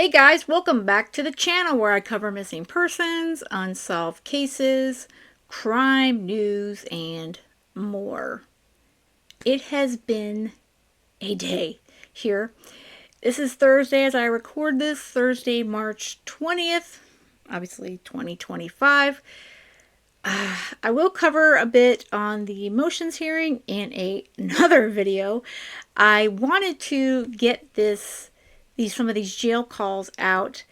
Hey guys, welcome back to the channel where I cover missing persons, unsolved cases, crime news, and more. It has been a day here. This is Thursday as I record this, Thursday, March 20th, obviously 2025. I will cover a bit on the motions hearing in another video. I wanted to get some of these jail calls out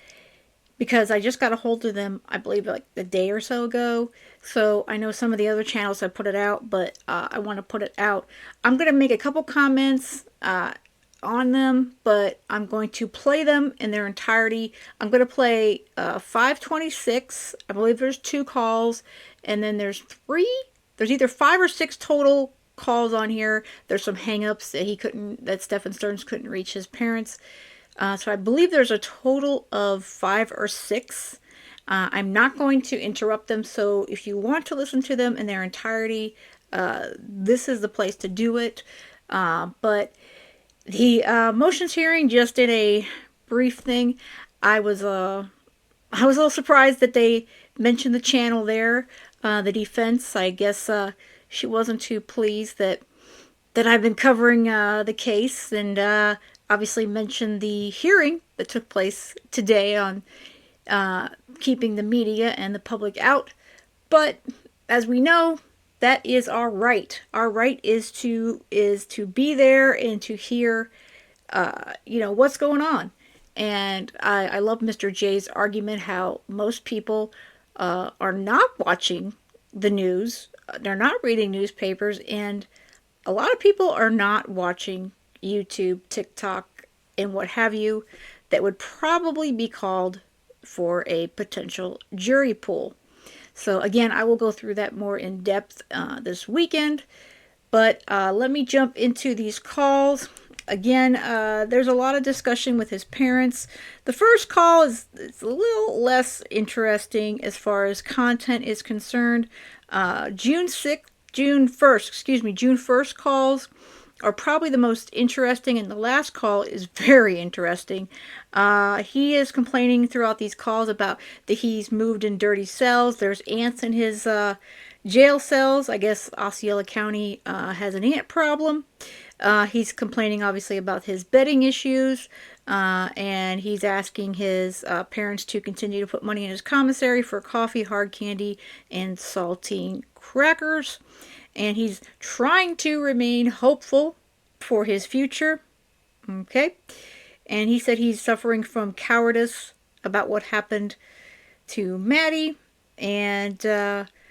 because I just got a hold of them, I believe, like a day or so ago. So I know some of the other channels have put it out, but I want to put it out. I'm going to make a couple comments on them, but I'm going to play them in their entirety. I'm going to play 526. I believe there's two calls, and then there's three. There's either five or six total calls on here. There's some hangups that Stephan Sterns couldn't reach his parents. So I believe there's a total of five or six. I'm not going to interrupt them, so if you want to listen to them in their entirety, this is the place to do it. But the motions hearing, just in a brief thing, I was I was a little surprised that they mentioned the channel there, the defense. I guess she wasn't too pleased that I've been covering the case, and obviously mentioned the hearing that took place today on keeping the media and the public out. But as we know, that is our right. Our right is to be there and to hear, what's going on. And I love Mr. J's argument how most people are not watching the news, they're not reading newspapers, and a lot of people are not watching YouTube, TikTok, and what have you, that would probably be called for a potential jury pool. So, again, I will go through that more in depth this weekend. But let me jump into these calls. Again, there's a lot of discussion with his parents. The first call is a little less interesting as far as content is concerned. June 1st calls are probably the most interesting, and the last call is very interesting. He is complaining throughout these calls about that he's moved in dirty cells. There's ants in his jail cells. I guess Osceola County has an ant problem. He's complaining obviously about his bedding issues, and he's asking his parents to continue to put money in his commissary for coffee, hard candy, and saltine crackers. And he's trying to remain hopeful for his future. Okay. And he said he's suffering from cowardice about what happened to Maddie. And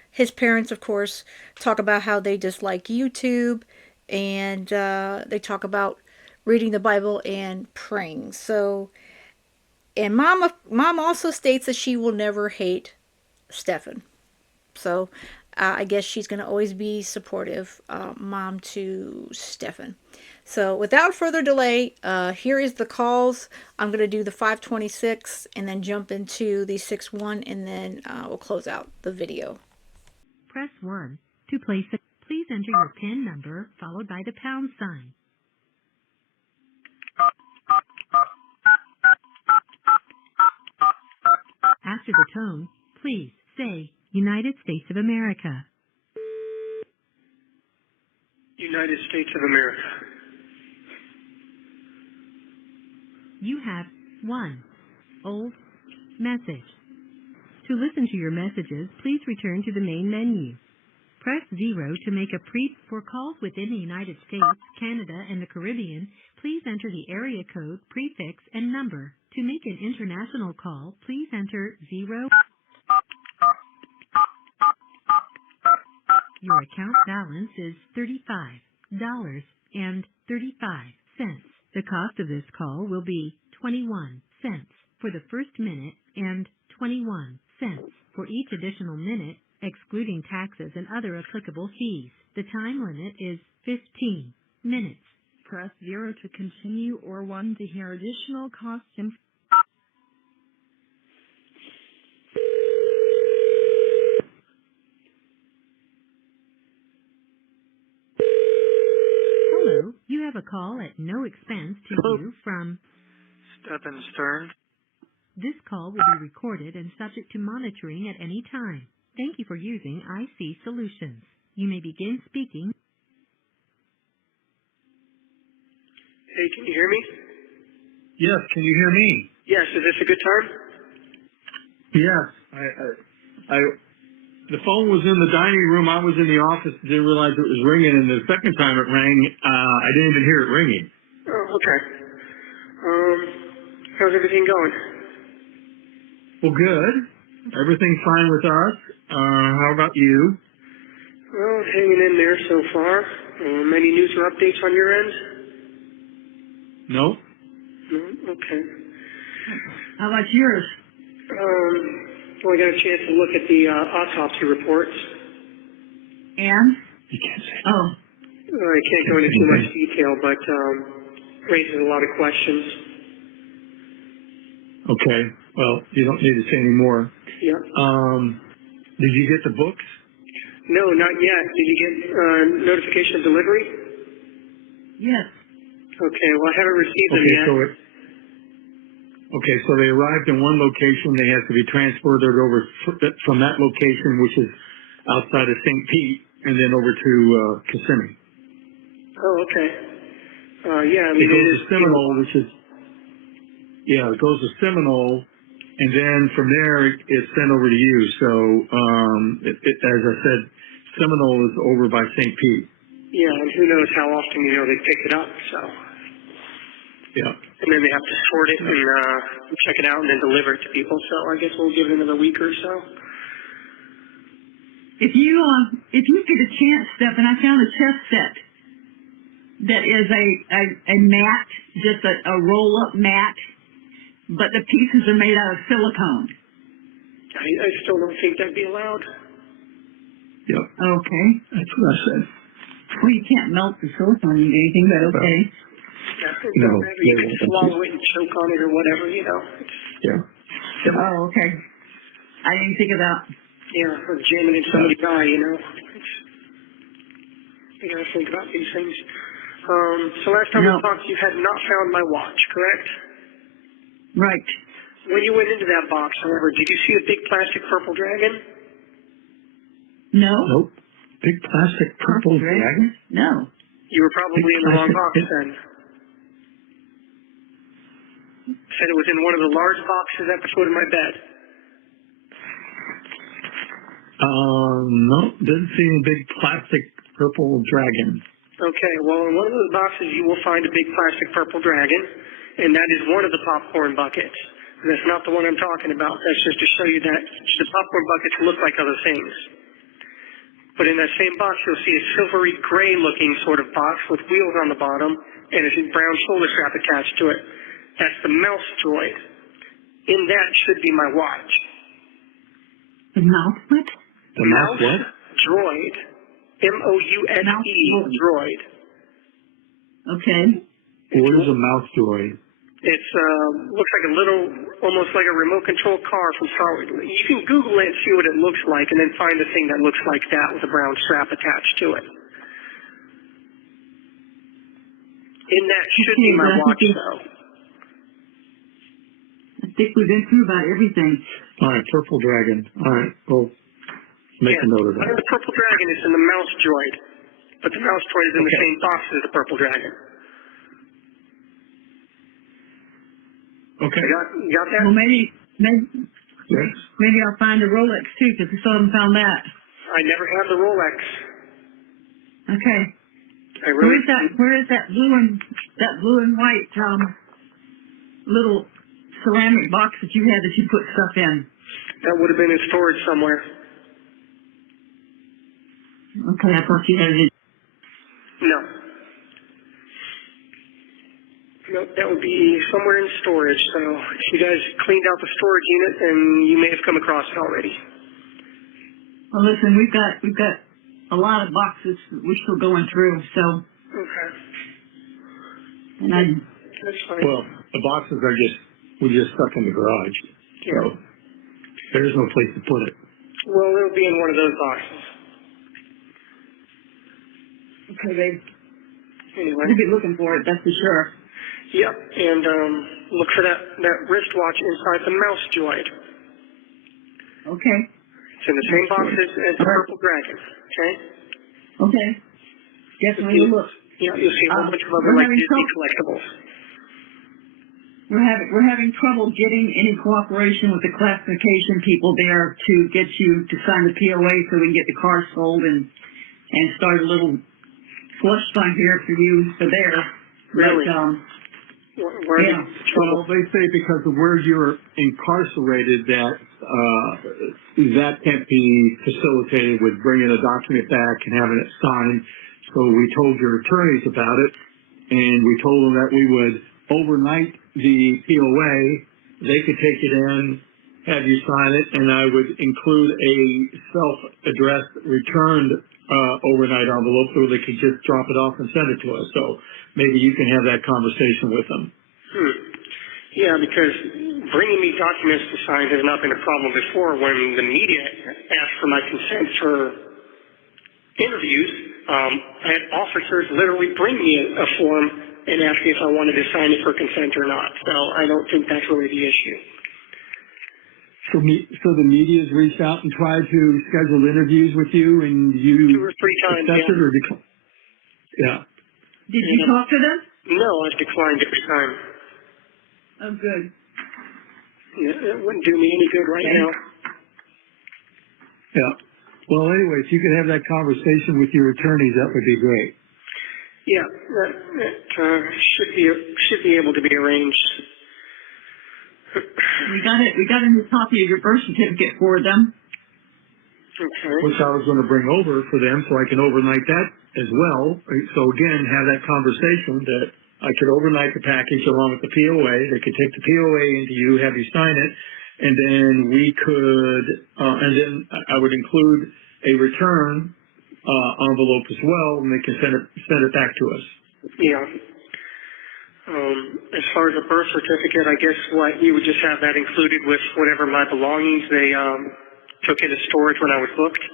his parents, of course, talk about how they dislike YouTube, and they talk about reading the Bible and praying. So, and mom also states that she will never hate Stephan. So, I guess she's going to always be supportive, mom to Stephan. So, without further delay, here is the calls. I'm going to do the 526 and then jump into the 61, and then we'll close out the video. Press 1 to place a... Please enter your PIN number followed by the pound sign. After the tone, please say United States of America. United States of America. You have 1 old message. To listen to your messages, please return to the main menu. Press 0 to make a for calls within the United States, Canada, and the Caribbean. Please enter the area code, prefix, and number. To make an international call, please enter 0. Your account balance is $35.35. The cost of this call will be 21 cents for the first minute and 21 cents for each additional minute, excluding taxes and other applicable fees. The time limit is 15 minutes. Press 0 to continue or 1 to hear additional cost information. Hello, you have a call at no expense to Hello. you from Stephan Sterns. This call will be recorded and subject to monitoring at any time. Thank you for using IC Solutions. You may begin speaking. Hey, can you hear me? Yes, can you hear me? Yes, is this a good time? Yes. The phone was in the dining room. I was in the office. Didn't realize it was ringing, and the second time it rang, I didn't even hear it ringing. Oh, okay. How's everything going? Well, good. Everything's fine with us. How about you? Well, hanging in there so far. Any news or updates on your end? No. No? Okay. How about yours? Well, I got a chance to look at the autopsy reports. And? You can't say. Oh, I can't go into too much detail, but raises a lot of questions. Okay. Well, you don't need to say any more. Yep. Did you get the books? No, not yet. Did you get notification of delivery? yes. Okay, well, I haven't received them yet. So they arrived in one location. They have to be transported over from that location, which is outside of St. Pete, and then over to Kissimmee. Oh, okay. Yeah, I It mean, goes it to is. Seminole, it goes to Seminole, and then from there it's sent over to you. So, as I said, Seminole is over by St. Pete. Yeah, and who knows how often, they pick it up, so. Yeah. And then they have to sort it and check it out and then deliver it to people, so I guess we'll give it another week or so. If you get a chance, Stephan, I found a chess set that is a mat, just a roll-up mat, but the pieces are made out of silicone. I still don't think that'd be allowed. Yep. Okay. That's what I said. Well, you can't melt the silicone into anything, but okay. Yeah, No. you can swallow it and choke on it or whatever, Yeah. Oh, okay. I didn't think of that. Yeah, or jam it in somebody's eye, You gotta think about these things. So last time we No. talked, you had not found my watch, correct? Right. When you went into that box, however, did you see a big plastic purple dragon? No. Nope. Big plastic purple dragon? No. You were probably Big in the wrong box plastic- then. Said it was in one of the large boxes at the foot of my bed. No, didn't see any big plastic purple dragon. Okay, well, in one of those boxes you will find a big plastic purple dragon, and that is one of the popcorn buckets. And that's not the one I'm talking about. That's just to show you that the popcorn buckets look like other things. But in that same box, you'll see a silvery gray looking sort of box with wheels on the bottom and a brown shoulder strap attached to it. That's the mouse droid. In that should be my watch. The mouse what? The mouse what? Droid. M-O-U-S-E, droid. Okay. What is a mouse droid? It's looks like a little, almost like a remote control car from Star Wars. You can Google it and see what it looks like, and then find a thing that looks like that with a brown strap attached to it. In that should be my watch, though. I think we've been through about everything. All right, purple dragon. All right, well, make a note of that. The purple dragon is in the mouse droid, but the mouse droid is in the same box as the purple dragon. Okay. You got that? Well, maybe Yes. I'll find a Rolex too, because we still haven't found that. I never had the Rolex. Okay. Where is that blue and white little ceramic box that you had that you put stuff in? That would have been in storage somewhere. Okay, I thought you had it. No. No, that would be somewhere in storage. So if you guys cleaned out the storage unit, then you may have come across it already. Well, listen, we've got a lot of boxes that we're still going through. So. Okay. And That's fine. Well, the boxes are we just stuck in the garage. So there's no place to put it. Well, it'll be in one of those boxes. okay, babe. Anyway. We'll be looking for it. That's for sure. Yep. And look for that wristwatch inside the mouse joint. Okay. It's in the same box as the All right. Purple Dragon. Okay? Okay. Definitely will look. Yeah, you'll see a whole bunch of other We're like having Disney trouble. collectibles. We're having trouble getting any cooperation with the classification people there to get you to sign the POA so we can get the car sold and start a little slush fund here for you for there. Really? But, Where yeah. Well, they say because of where you're incarcerated that can't be facilitated with bringing a document back and having it signed. So we told your attorneys about it, and we told them that we would overnight the POA. They could take it in, have you sign it, and I would include a self-addressed returned overnight envelope so they could just drop it off and send it to us. So maybe you can have that conversation with them. Yeah, because bringing me documents to sign has not been a problem before. When the media asked for my consent for interviews, I had officers literally bring me a form and ask me if I wanted to sign it for consent or not. So I don't think that's really the issue. So the media's reached out and tried to schedule interviews with you, and you 2 or 3 times, accepted yeah. or declined? Yeah. Did you talk to them? No, I've declined every time. Oh, good. Yeah, it wouldn't do me any good right now. Yeah. Well, anyway, if you could have that conversation with your attorneys, that would be great. Yeah, that should be able to be arranged. We got a new copy of your birth certificate for them. Okay. Which I was going to bring over for them so I can overnight that as well. So again, have that conversation that I could overnight the package along with the POA. They could take the POA into you, have you sign it, and then we could, and then I would include a return envelope as well, and they can send it back to us. Yeah. As far as a birth certificate, I guess you would just have that included with whatever my belongings they took into storage when I was booked.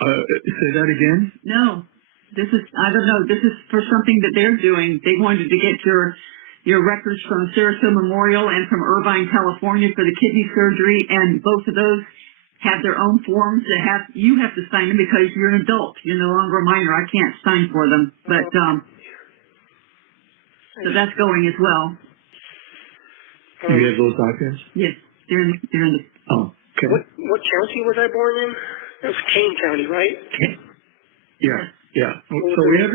Say that again? No, I don't know. This is for something that they're doing. They wanted to get your records from Sarasota Memorial and from Irvine, California for the kidney surgery, and both of those have their own forms that you have to sign them because you're an adult. You're no longer a minor. I can't sign for them, but so that's going as well. You have those documents? Yes, they're in the. Oh, okay. What county was I born in? That was Kane County, right? Yeah. So we have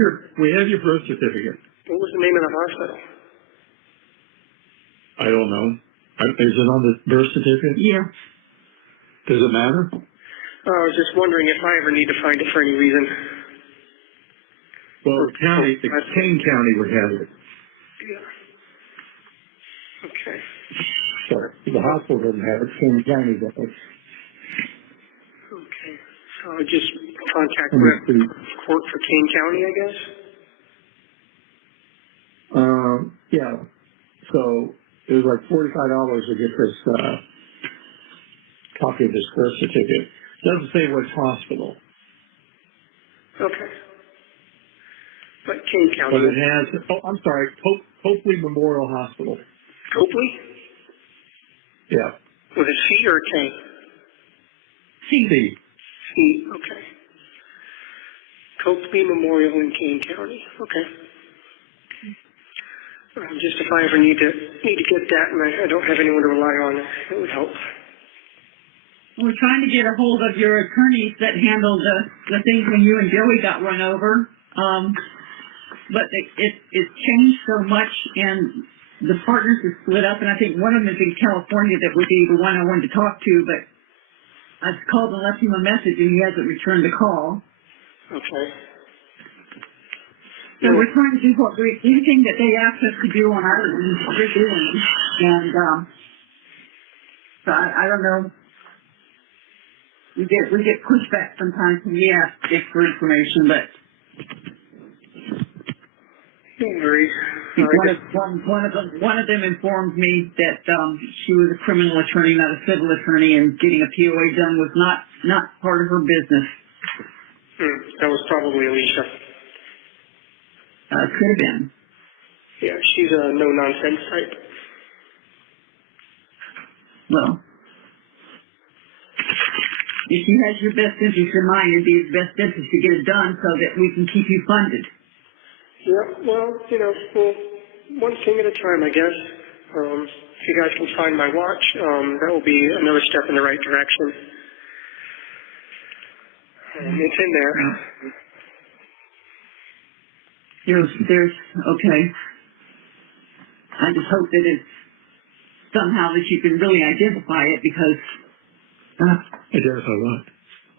your birth certificate. What was the name of the hospital? I don't know. Is it on the birth certificate? Yeah. Does it matter? I was just wondering if I ever need to find it for any reason. Well, the Kane County would have it. Yeah. Okay. Sorry, the hospital doesn't have it. Kane County does it. Okay. So I just contact the court for Kane County, I guess? Yeah. So it was like $45 to get this copy of this birth certificate. It doesn't say which hospital. Okay. But Kane County. But it has, I'm sorry, Copley Memorial Hospital. Copley? Yeah. With a C or a K? C. C, okay. Copley Memorial in Kane County. Okay. Just if I ever need to get that and I don't have anyone to rely on, it would help. We're trying to get a hold of your attorneys that handled the things when you and Joey got run over. But it's changed so much, and the partners are split up, and I think one of them is in California that would be the one I wanted to talk to, but I've called and left him a message, and he hasn't returned the call. Okay. So we're trying to do anything that they asked us to do on our end, we're doing. And so I don't know. We get pushback sometimes when we ask for information, but don't worry. One of them informed me that she was a criminal attorney, not a civil attorney, and getting a POA done was not part of her business. That was probably Alicia. Could have been. Yeah, she's a no-nonsense type. Well, if she has your best interest in mind, it'd be his best interest to get it done so that we can keep you funded. Yeah, well, one thing at a time, I guess. If you guys can find my watch, that will be another step in the right direction. It's in there. There's okay. I just hope that it's somehow that you can really identify it because Identify what?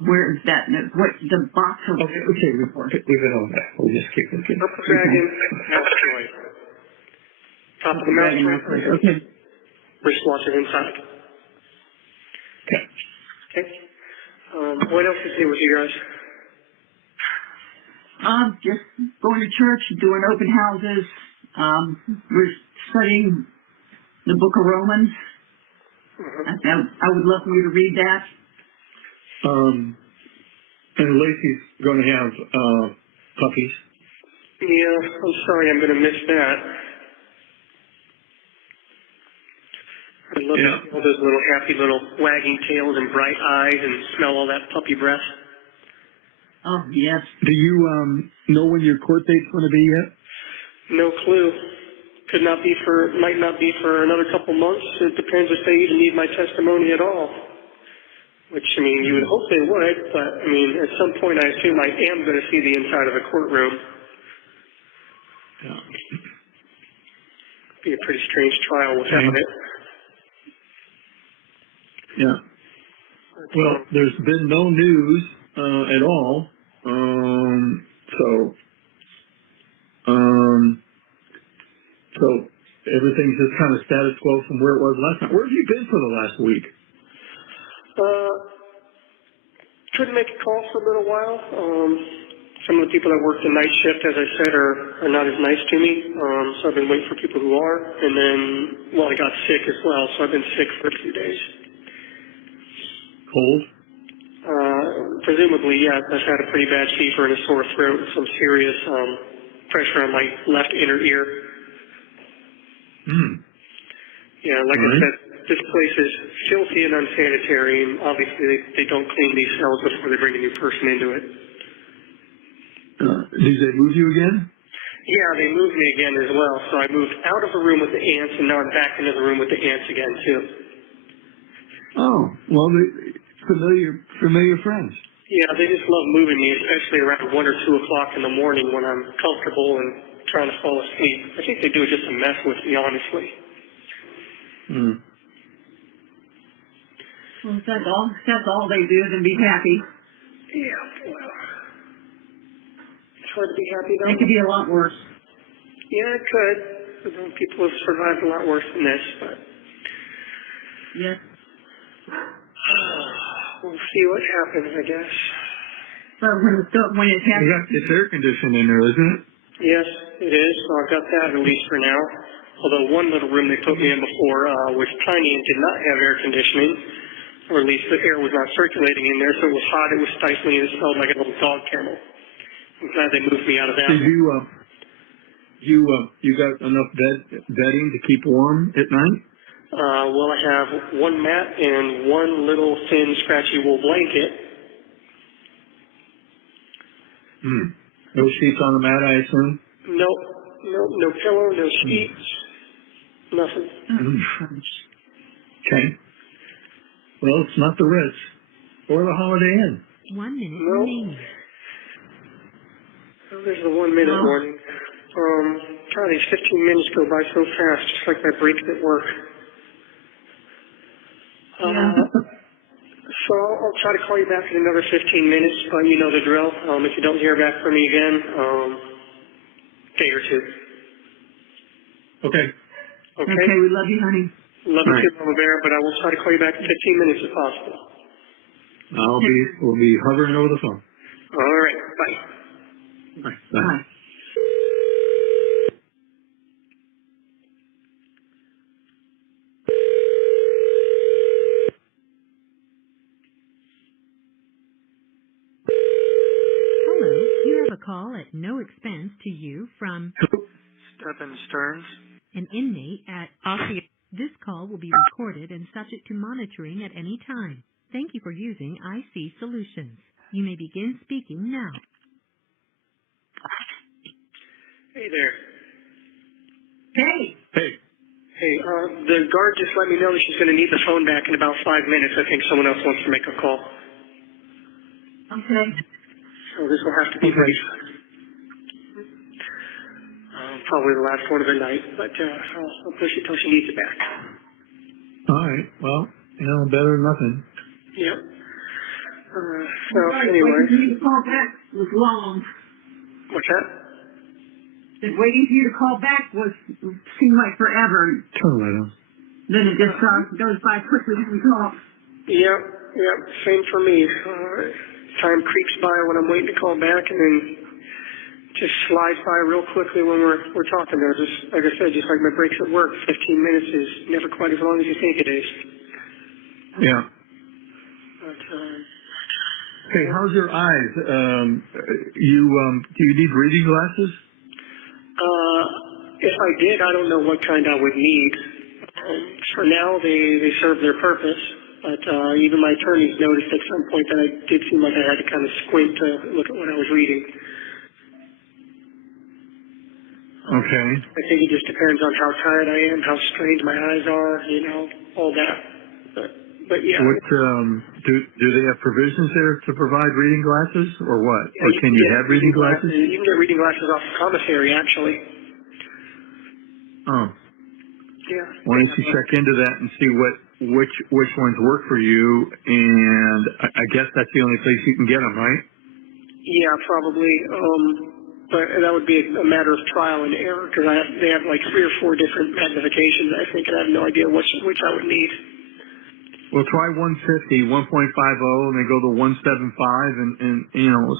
where is that? What the box? Okay, leave it on that. We'll just keep looking. Purple Dragon, asteroid. Top of the mouse. Okay. Wristwatch is inside. Okay. Okay. What else is new with you guys? Just going to church, doing open houses. We're studying the Book of Romans. I would love for you to read that. And Lacey's going to have puppies. Yeah, I'm sorry, I'm going to miss that. I'd love to see all those little happy little wagging tails and bright eyes and smell all that puppy breath. Oh, yes. Do you know when your court date's going to be yet? No clue. Might not be for another couple months. It depends if they even need my testimony at all. Which, you would hope they would, but, at some point I assume I am going to see the inside of a courtroom. Yeah. Be a pretty strange trial without it. Yeah. Well, there's been no news at all. So everything's just kind of status quo from where it was last time. Where have you been for the last week? Couldn't make a call for a little while. Some of the people that work the night shift, as I said, are not as nice to me. So I've been waiting for people who are. And then, I got sick as well, so I've been sick for a few days. Cold? Presumably, yes. I've had a pretty bad fever and a sore throat and some serious pressure on my left inner ear. Yeah, like I said, this place is filthy and unsanitary, and obviously they don't clean these cells before they bring a new person into it. Did they move you again? Yeah, they moved me again as well. So I moved out of the room with the ants, and now I'm back into the room with the ants again, too. Oh, well, familiar friends. Yeah, they just love moving me, especially around 1 or 2 o'clock in the morning when I'm comfortable and trying to fall asleep. I think they do it just to mess with me, honestly. Well, if that's all they do, then be happy. Yeah, well, it's hard to be happy, though. It could be a lot worse. Yeah, it could. People have survived a lot worse than this, but... Yes. We'll see what happens, I guess. But when it happens... It's air conditioned in there, isn't it? Yes, it is. So I've got that at least for now. Although one little room they put me in before was tiny and did not have air conditioning, or at least the air was not circulating in there, so it was hot, it was stifling, and it smelled like a little dog kennel. I'm glad they moved me out of that. Did you got enough bedding to keep warm at night? I have one mat and one little thin, scratchy wool blanket. No sheets on the mat, I assume? No pillow, no sheets, nothing. Okay. Well, it's not the Ritz or the Holiday Inn. 1 minute No. remaining. Oh, there's the 1 minute warning. God, these 15 minutes go by so fast, just like my break at work. So I'll try to call you back in another 15 minutes, but you know the drill. If you don't hear back from me again, day or two. Okay. Okay? we love you, honey. Love you too, Mama Bear, but I will try to call you back in 15 minutes if possible. We'll be hovering over the phone. All right. Bye. Bye. Bye. Hello, you have a call at no expense to you from Stephan Sterns. an inmate at Osceola. This call will be recorded and subject to monitoring at any time. Thank you for using IC Solutions. You may begin speaking now. Hey there. Hey, Hey, Hey, the guard just let me know that she's going to need the phone back in about 5 minutes. I think someone else wants to make a call. okay. So this will have to be Okay. brief. Probably the last one of the night, but I'll push it till she needs it back. all right. Well, better than nothing. Yep. So Right, anyway, waiting for you to call back was long. what's that? Just waiting for you to call back seemed like forever. Turn the light on. Then it just goes by quickly when we talk. Yep, same for me. Time creeps by when I'm waiting to call back, and then just slides by real quickly when we're talking there. Just like I said, just like my breaks at work, 15 minutes is never quite as long as you think it is. Yeah. But Hey, how's your eyes? Do you need reading glasses? if I did, I don't know what kind I would need. For now, they serve their purpose. But even my attorneys noticed at some point that I did seem like I had to kind of squint to look at what I was reading. Okay. I think it just depends on how tired I am, how strained my eyes are, all that. But yeah. What do they have provisions there to provide reading glasses, or what? Or can you have reading glasses? You can get reading glasses off the commissary, actually. Oh. Yeah. Why don't you check into that and see which ones work for you? And I guess that's the only place you can get them, right? Yeah, probably. But that would be a matter of trial and error because they have like 3 or 4 different magnifications, I think, and I have no idea which I would need. Well, try 150, 1.50, and then go to 175, and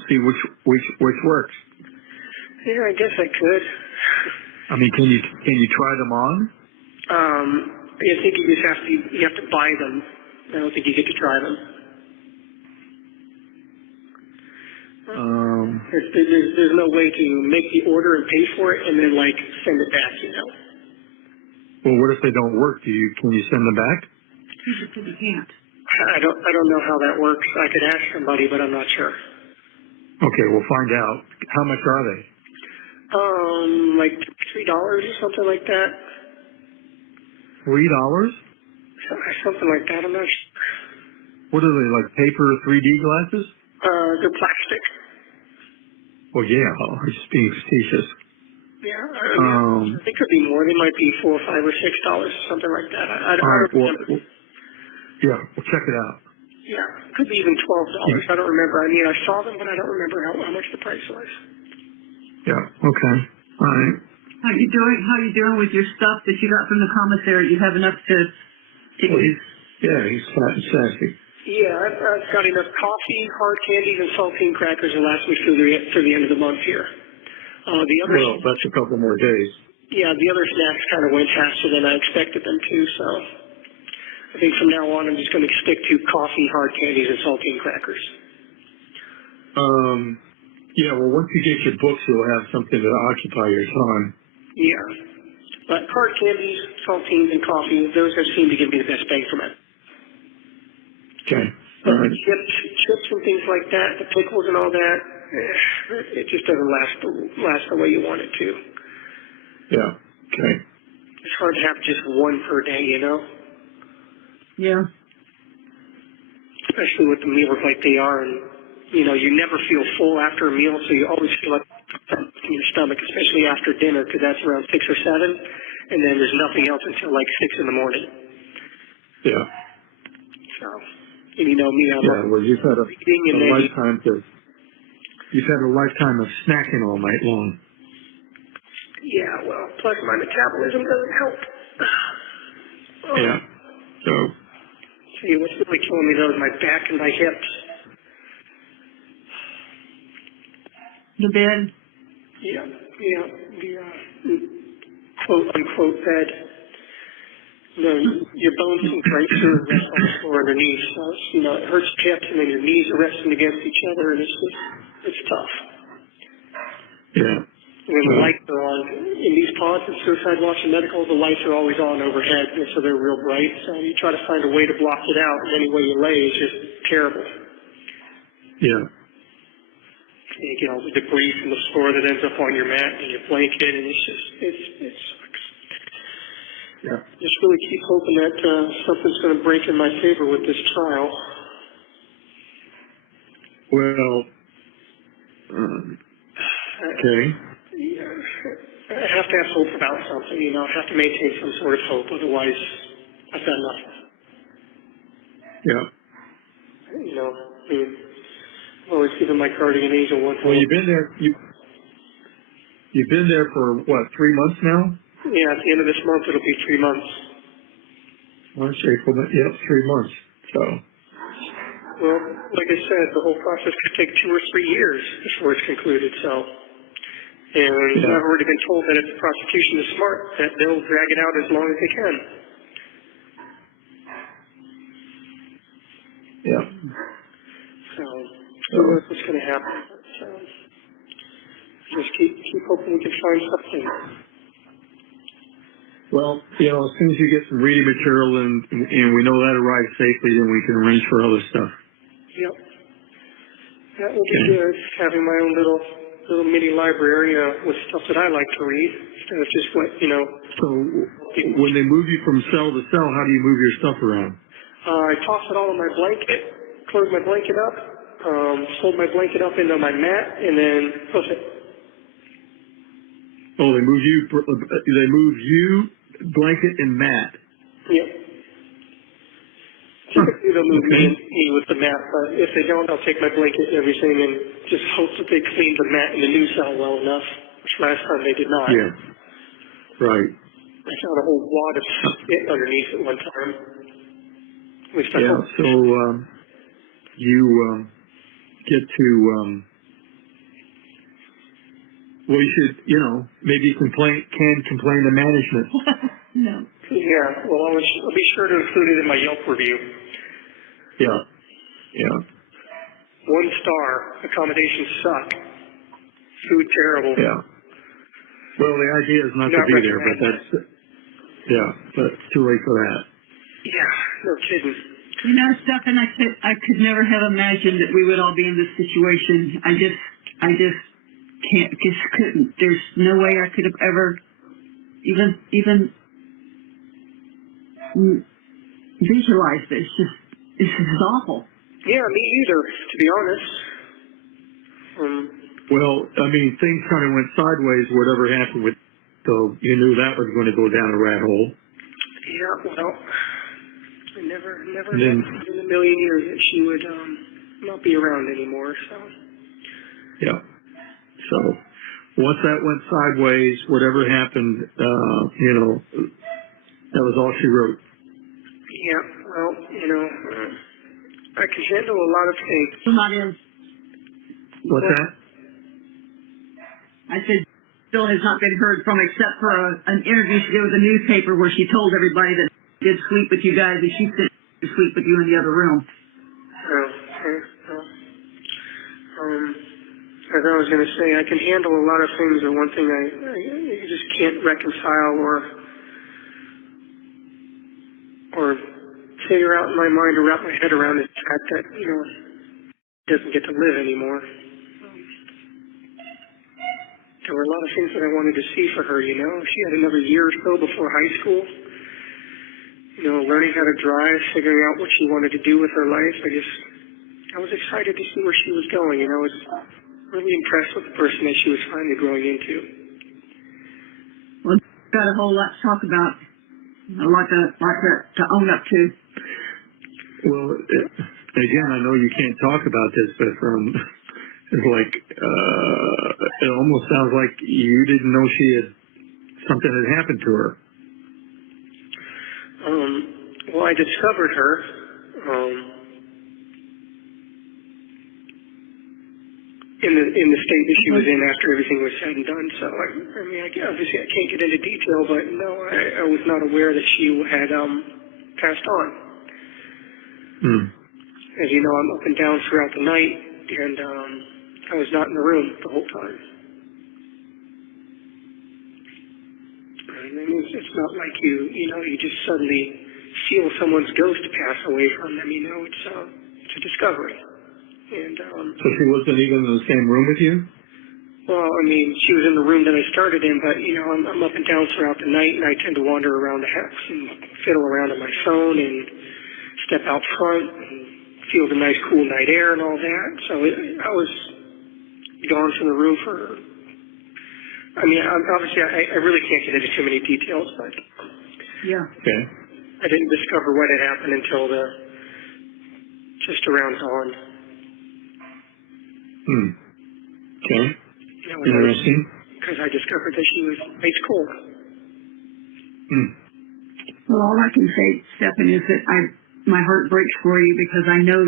see which works. Yeah, I guess I could. I mean, can you try them on? I think you have to buy them. I don't think you get to try them. There's no way to make the order and pay for it and then send it back, Well, what if they don't work? Can you send them back? He just said he can't. I don't know how that works. I could ask somebody, but I'm not sure. Okay, we'll find out. How much are they? Like $3 or something like that. $3? Something like that. I'm not sure. What are they, like paper 3D glasses? They're plastic. Well, yeah, I'm just being facetious. Yeah, I mean, it could be more. They might be $4, $5, or $6, something like that. I all right, don't remember. Yeah, we'll check it out. Yeah, it could be even $12. I don't remember. I mean, I saw them, but I don't remember how much the price was. Yeah, okay. All right. How you doing with your stuff that you got from the commissary? You have enough to Well, eat? he's fat and sassy. Yeah, I've got enough coffee, hard candies, and saltine crackers to last me through the end of the month here. Well, that's a couple more days. Yeah, the other snacks kind of went faster than I expected them to, so I think from now on I'm just going to stick to coffee, hard candies, and saltine crackers. Yeah, well, once you get your books, you'll have something to occupy your time. Yeah, but hard candies, saltines, and coffee, those have seemed to give me the best bang for my. Okay. But All right. chips and things like that, the pickles and all that, it just doesn't last the way you want it to. Yeah. Okay. It's hard to have just one per day, Yeah. especially with the meals like they are. And, you never feel full after a meal, so you always feel like in your stomach, especially after dinner, because that's around 6 or 7, and then there's nothing else until 6 in the morning. Yeah. So, and me, I'm Well, you've had eating and a then lifetime of snacking all night long. yeah, well, plus my metabolism doesn't help. Yeah. So. See, what's really killing me though is my back and my hips. The bed. Yeah, the quote unquote bed. Your bones sink right through and rest on the floor underneath. So it hurts hips, and then your knees are resting against each other, and it's tough. Yeah. When the lights are on, in these pods at Suicide Watch and Medical, the lights are always on overhead, and so they're real bright. So you try to find a way to block it out, and any way you lay is just terrible. Yeah. And you get all the debris from the floor that ends up on your mat and your blanket, and it sucks. Yeah. Just really keep hoping that something's going to break in my favor with this trial. Well, okay. I have to have hope about something, you know. I have to maintain some sort of hope, otherwise I've got nothing. Yeah. You know, I mean, I've always given my guardian angel one Well, hope. you've been there. You've been there for what, 3 months now? Yeah, at the end of this month it'll be 3 months. March, April. Yep, 3 months. So. Well, like I said, the whole process could take 2 or 3 years before it's concluded, so. And Yeah. I've already been told that if the prosecution is smart, that they'll drag it out as long as they can. Yeah. So, who knows what's going to happen. So, just keep hoping we can find something. Well, you know, as soon as you get some reading material and we know that arrives safely, then we can arrange for other stuff. Yep. That will be good, having my own little mini library with stuff that I like to read, instead of just what, you know. So when they move you from cell to cell, how do you move your stuff around? I toss it all in my blanket, close my blanket up, fold my blanket up into my mat, and then push it. Oh, they move you, blanket and mat. Yep. Typically they'll move Okay. me with the mat, but if they don't, I'll take my blanket and everything and just hope that they clean the mat in the new cell well enough, which last time they did not. Yeah. Right. I found a whole wad of spit underneath at one time. At least I Yeah. hope. So you get to well, you should, you know, maybe complain to management. No. Yeah, well, I'll be sure to include it in my Yelp review. Yeah. Yeah. 1 star, accommodations suck, food terrible. Yeah. Well, the idea is not to Not be there, but recommended. but it's too late for that. Yeah, no kidding. You know, Stephan, I could never have imagined that we would all be in this situation. I just couldn't. There's no way I could have ever even visualized this. This is awful. Yeah, me either, to be honest. Well, I mean, things kind of went sideways, whatever happened with, so you knew that was going to go down a rat hole. Yeah, well, I never And then, imagined in a million years that she would not be around anymore, so. yeah. So once that went sideways, whatever happened, you know, that was all she wrote. Yeah, well, you know, I can handle a lot of things. I'm not in. What's that? I said, still has not been heard from except for an interview she did with a newspaper where she told everybody that she did sleep with you guys and she said to sleep with you in the other room. Oh, okay. Well, as I was going to say, I can handle a lot of things, and one thing I just can't reconcile or figure out in my mind or wrap my head around is the fact that, you know, he doesn't get to live anymore. There were a lot of things that I wanted to see for her, you know. She had another year or so before high school. You know, learning how to drive, figuring out what she wanted to do with her life. I was excited to see where she was going, and I was really impressed with the person that she was finally growing into. Well, got a whole lot to talk about, a lot to own up to. Well, again, I know you can't talk about this, but it's like, it almost sounds like you didn't know something had happened to her. Well, I discovered her in the state that she was in after everything was said and done. So, I mean, obviously I can't get into detail, but no, I was not aware that she had passed on. As you know, I'm up and down throughout the night, and I was not in the room the whole time. I mean, it's not like you just suddenly feel someone's ghost pass away from them. It's a discovery. And So she wasn't even in the same room with you? well, I mean, she was in the room that I started in, but I'm up and down throughout the night, and I tend to wander around the house and fiddle around on my phone and step out front and feel the nice cool night air and all that. So I was gone from the room for. I mean, obviously, I really can't get into too many details, but Yeah. Okay. I didn't discover what had happened until just around dawn. Okay. Interesting. Because I discovered that she was ice cold. Well, all I can say, Stephan, is that my heart breaks for you because I know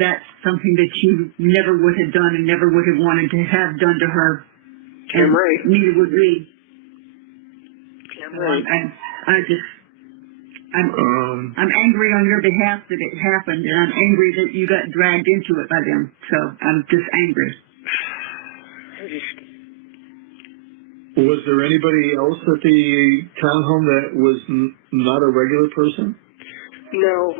that's something that you never would have done and never would have wanted to have done to her. Damn right. Neither would we. Damn right. I'm angry on your behalf that it happened, and I'm angry that you got dragged into it by them. So I'm just angry. Was there anybody else at the townhome that was not a regular person? No,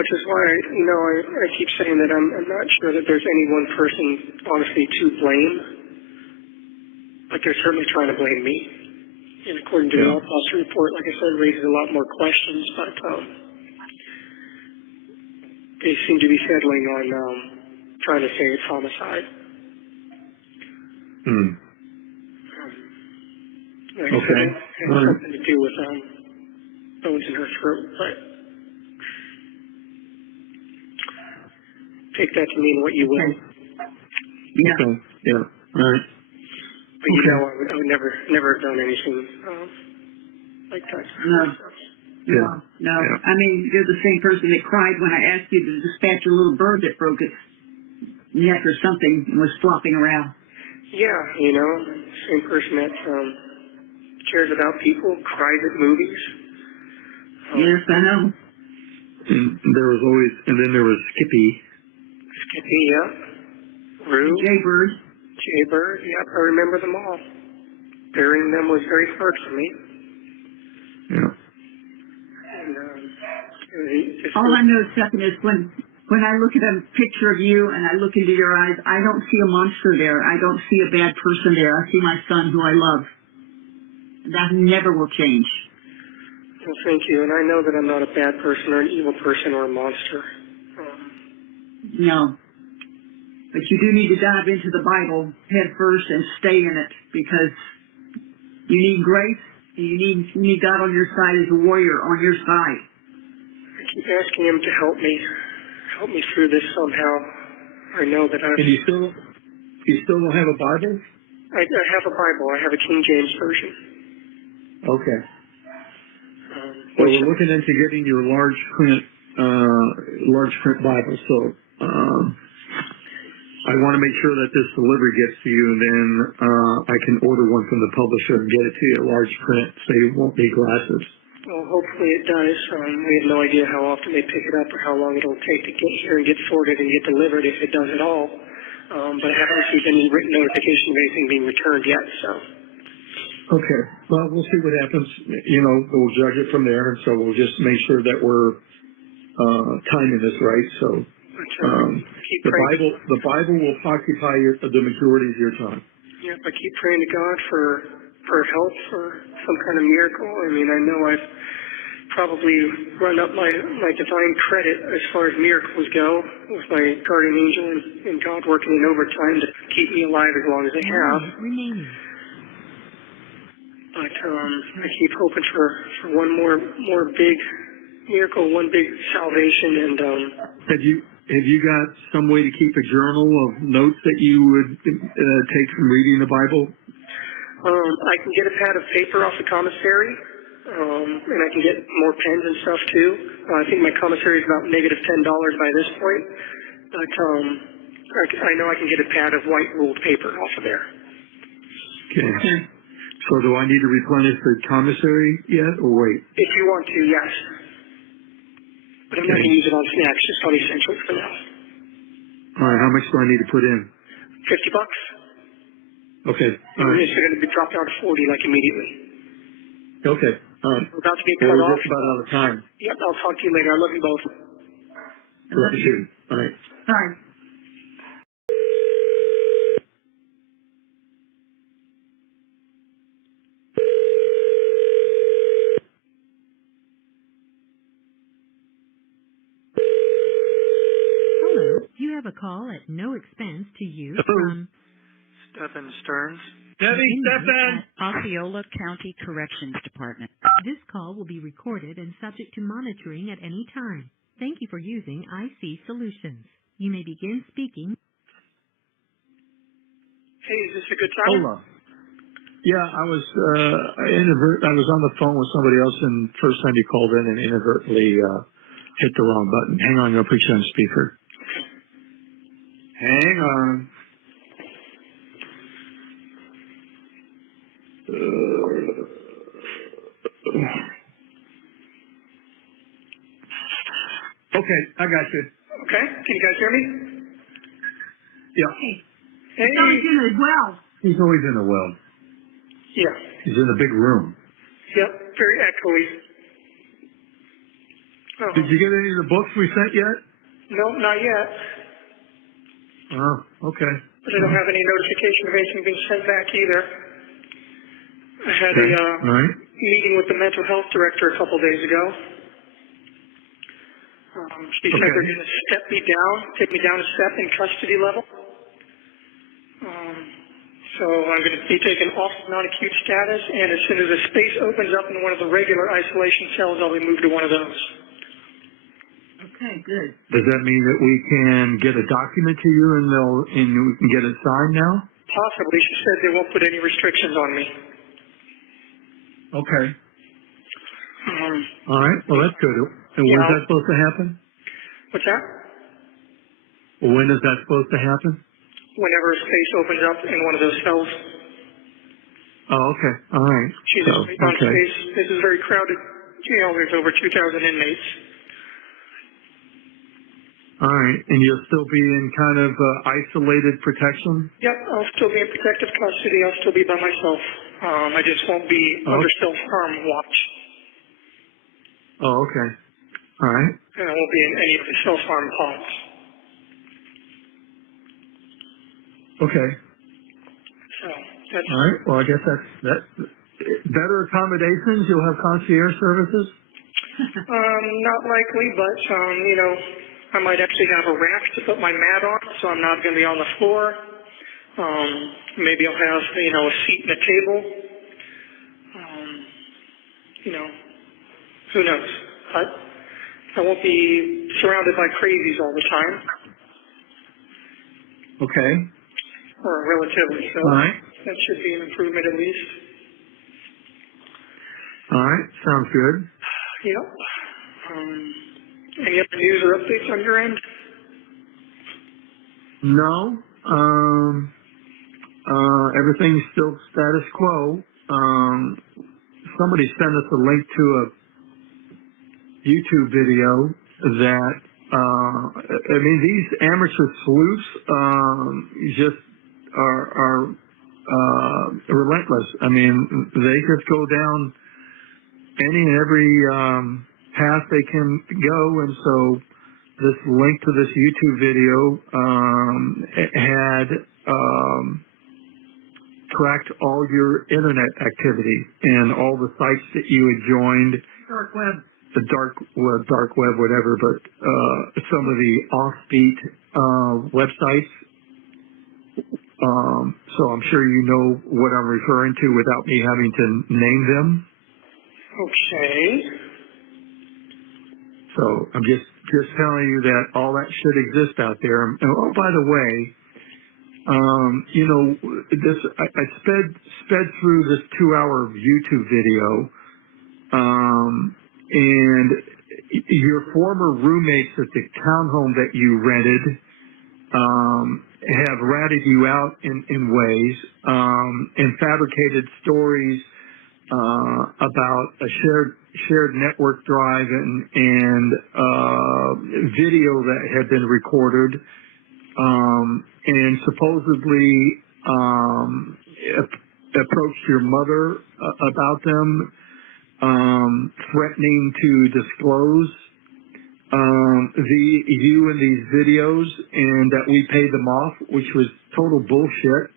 which is why I keep saying that I'm not sure that there's any one person honestly to blame, but they're certainly trying to blame me. And according to the autopsy report, like I said, raises a lot more questions, but they seem to be settling on trying to say it's homicide. Like I said, it has something to do with bones in her throat, but take that to mean what you will. Yeah. Okay. Yeah. All right. But I would never have done anything like that. No. Yeah. I mean, you're the same person that cried when I asked you to dispatch a little bird that broke its neck or something and was flopping around. Yeah, same person that cares about people, cries at movies. Yes, I know. And then there was Skippy. Skippy, yeah. Rue. Jaybird. Jaybird, yep, I remember them all. Burying them was very hard for me. Yeah. And all I know, Stephan, is when I look at a picture of you and I look into your eyes, I don't see a monster there. I don't see a bad person there. I see my son who I love. That never will change. Well, thank you. And I know that I'm not a bad person or an evil person or a monster. No. But you do need to dive into the Bible head first and stay in it because you need grace and you need God on your side as a warrior on your side. I keep asking him to help me through this somehow. I know that And you still don't have a Bible? I have a Bible. I have a King James version. Okay. Well, we're looking into getting your large print Bible. So I want to make sure that this delivery gets to you, and then I can order one from the publisher and get it to you, large print, so you won't need glasses. Well, hopefully it does. We have no idea how often they pick it up or how long it'll take to get here and get sorted and get delivered, if it does at all. But I haven't received any written notification of anything being returned yet, so. Okay. Well, we'll see what happens. We'll judge it from there. So we'll just make sure that we're timing this right. So the Bible will occupy the majority of your time. Yeah, I keep praying to God for help, for some kind of miracle. I mean, I know I've probably run up my divine credit as far as miracles go with my guardian angel and God working in overtime to keep me alive as long as they have. But I keep hoping for one more big miracle, one big salvation. And have you got some way to keep a journal of notes that you would take from reading the Bible? I can get a pad of paper off the commissary, and I can get more pens and stuff too. I think my commissary is about -$10 by this point, but I know I can get a pad of white ruled paper off of there. Okay. So do I need to replenish the commissary yet, or wait? If you want to, yes. But I'm not going to use it on snacks, just on essentials for now. All right, how much do I need to put in? $50. Okay. All right. It's going to be dropped down to 40 like immediately. Okay. All right. We're about to get Well, cut we're off. just about out of time. Yep, I'll talk to you later. I love you both. I love you. All right. Sorry. Hello, you have a call at no expense to you Hello. from Stephan Sterns. Debbie, inmate Stephan. at Osceola County Corrections Department. This call will be recorded and subject to monitoring at any time. Thank you for using IC Solutions. You may begin speaking. Hey, is this a good time? Hold on. Yeah, I was on the phone with somebody else, and first time you called in and inadvertently hit the wrong button. Hang on, I'm gonna put you on speaker. Hang on. Okay, I got you. Okay, can you guys hear me? Yeah, Hey. Sounds good as well. he's always in a well. Yeah. He's in a big room. Yep, very echoey. Oh. Did you get any of the books we sent yet? No, not yet. Oh, okay. But I don't have any notification of anything being sent back either. I had Okay. a All right. meeting with the mental health director a couple days ago. She said Okay. they're going to step me down, take me down a step in custody level. So I'm going to be taken off non-acute status, and as soon as a space opens up in one of the regular isolation cells, I'll be moved to one of those. Okay, good. Does that mean that we can get a document to you and we can get it signed now? Possibly. She said they won't put any restrictions on me. Okay. Um, All right. Well, that's good. And Yeah. when's that supposed to happen? what's that? When is that supposed to happen? Whenever a space opens up in one of those cells. Oh, okay. All right. She So, just put on okay. space. This is a very crowded jail. There's over 2,000 inmates. All right. And you'll still be in kind of isolated protection? Yep, I'll still be in protective custody. I'll still be by myself. I just won't be Oh. under self-harm watch. Oh, okay. All right. And I won't be in any of the self-harm pods. Okay. So that's All right. Well, I guess that's better accommodations. You'll have concierge services? not likely, but I might actually have a rack to put my mat on, so I'm not going to be on the floor. Maybe I'll have a seat and a table. Who knows? But I won't be surrounded by crazies all the time, Okay. or relatively so. All right. That should be an improvement at least. All right. Sounds good. Yep. Any other news or updates on your end? No. Everything's still status quo. Somebody sent us a link to a YouTube video that, these amateur sleuths, just are relentless. I mean, they just go down any and every, path they can go. And so this link to this YouTube video, had, tracked all your internet activity and all the sites that you had joined, Dark web. the dark web, whatever, but some of the offbeat websites. So I'm sure you know what I'm referring to without me having to name them. Okay. So I'm just telling you that all that should exist out there. And oh, by the way, I sped through this 2-hour YouTube video, and your former roommates at the townhome that you rented, have ratted you out in ways, and fabricated stories, about a shared network drive and video that had been recorded, and supposedly approached your mother about them, threatening to disclose you in these videos and that we paid them off, which was total bullshit.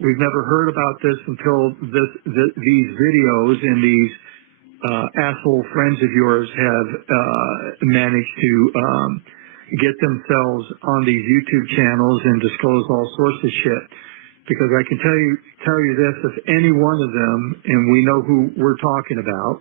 We've never heard about this until these videos and these asshole friends of yours have managed to get themselves on these YouTube channels and disclose all sorts of shit. Because I can tell you this, if any one of them, and we know who we're talking about,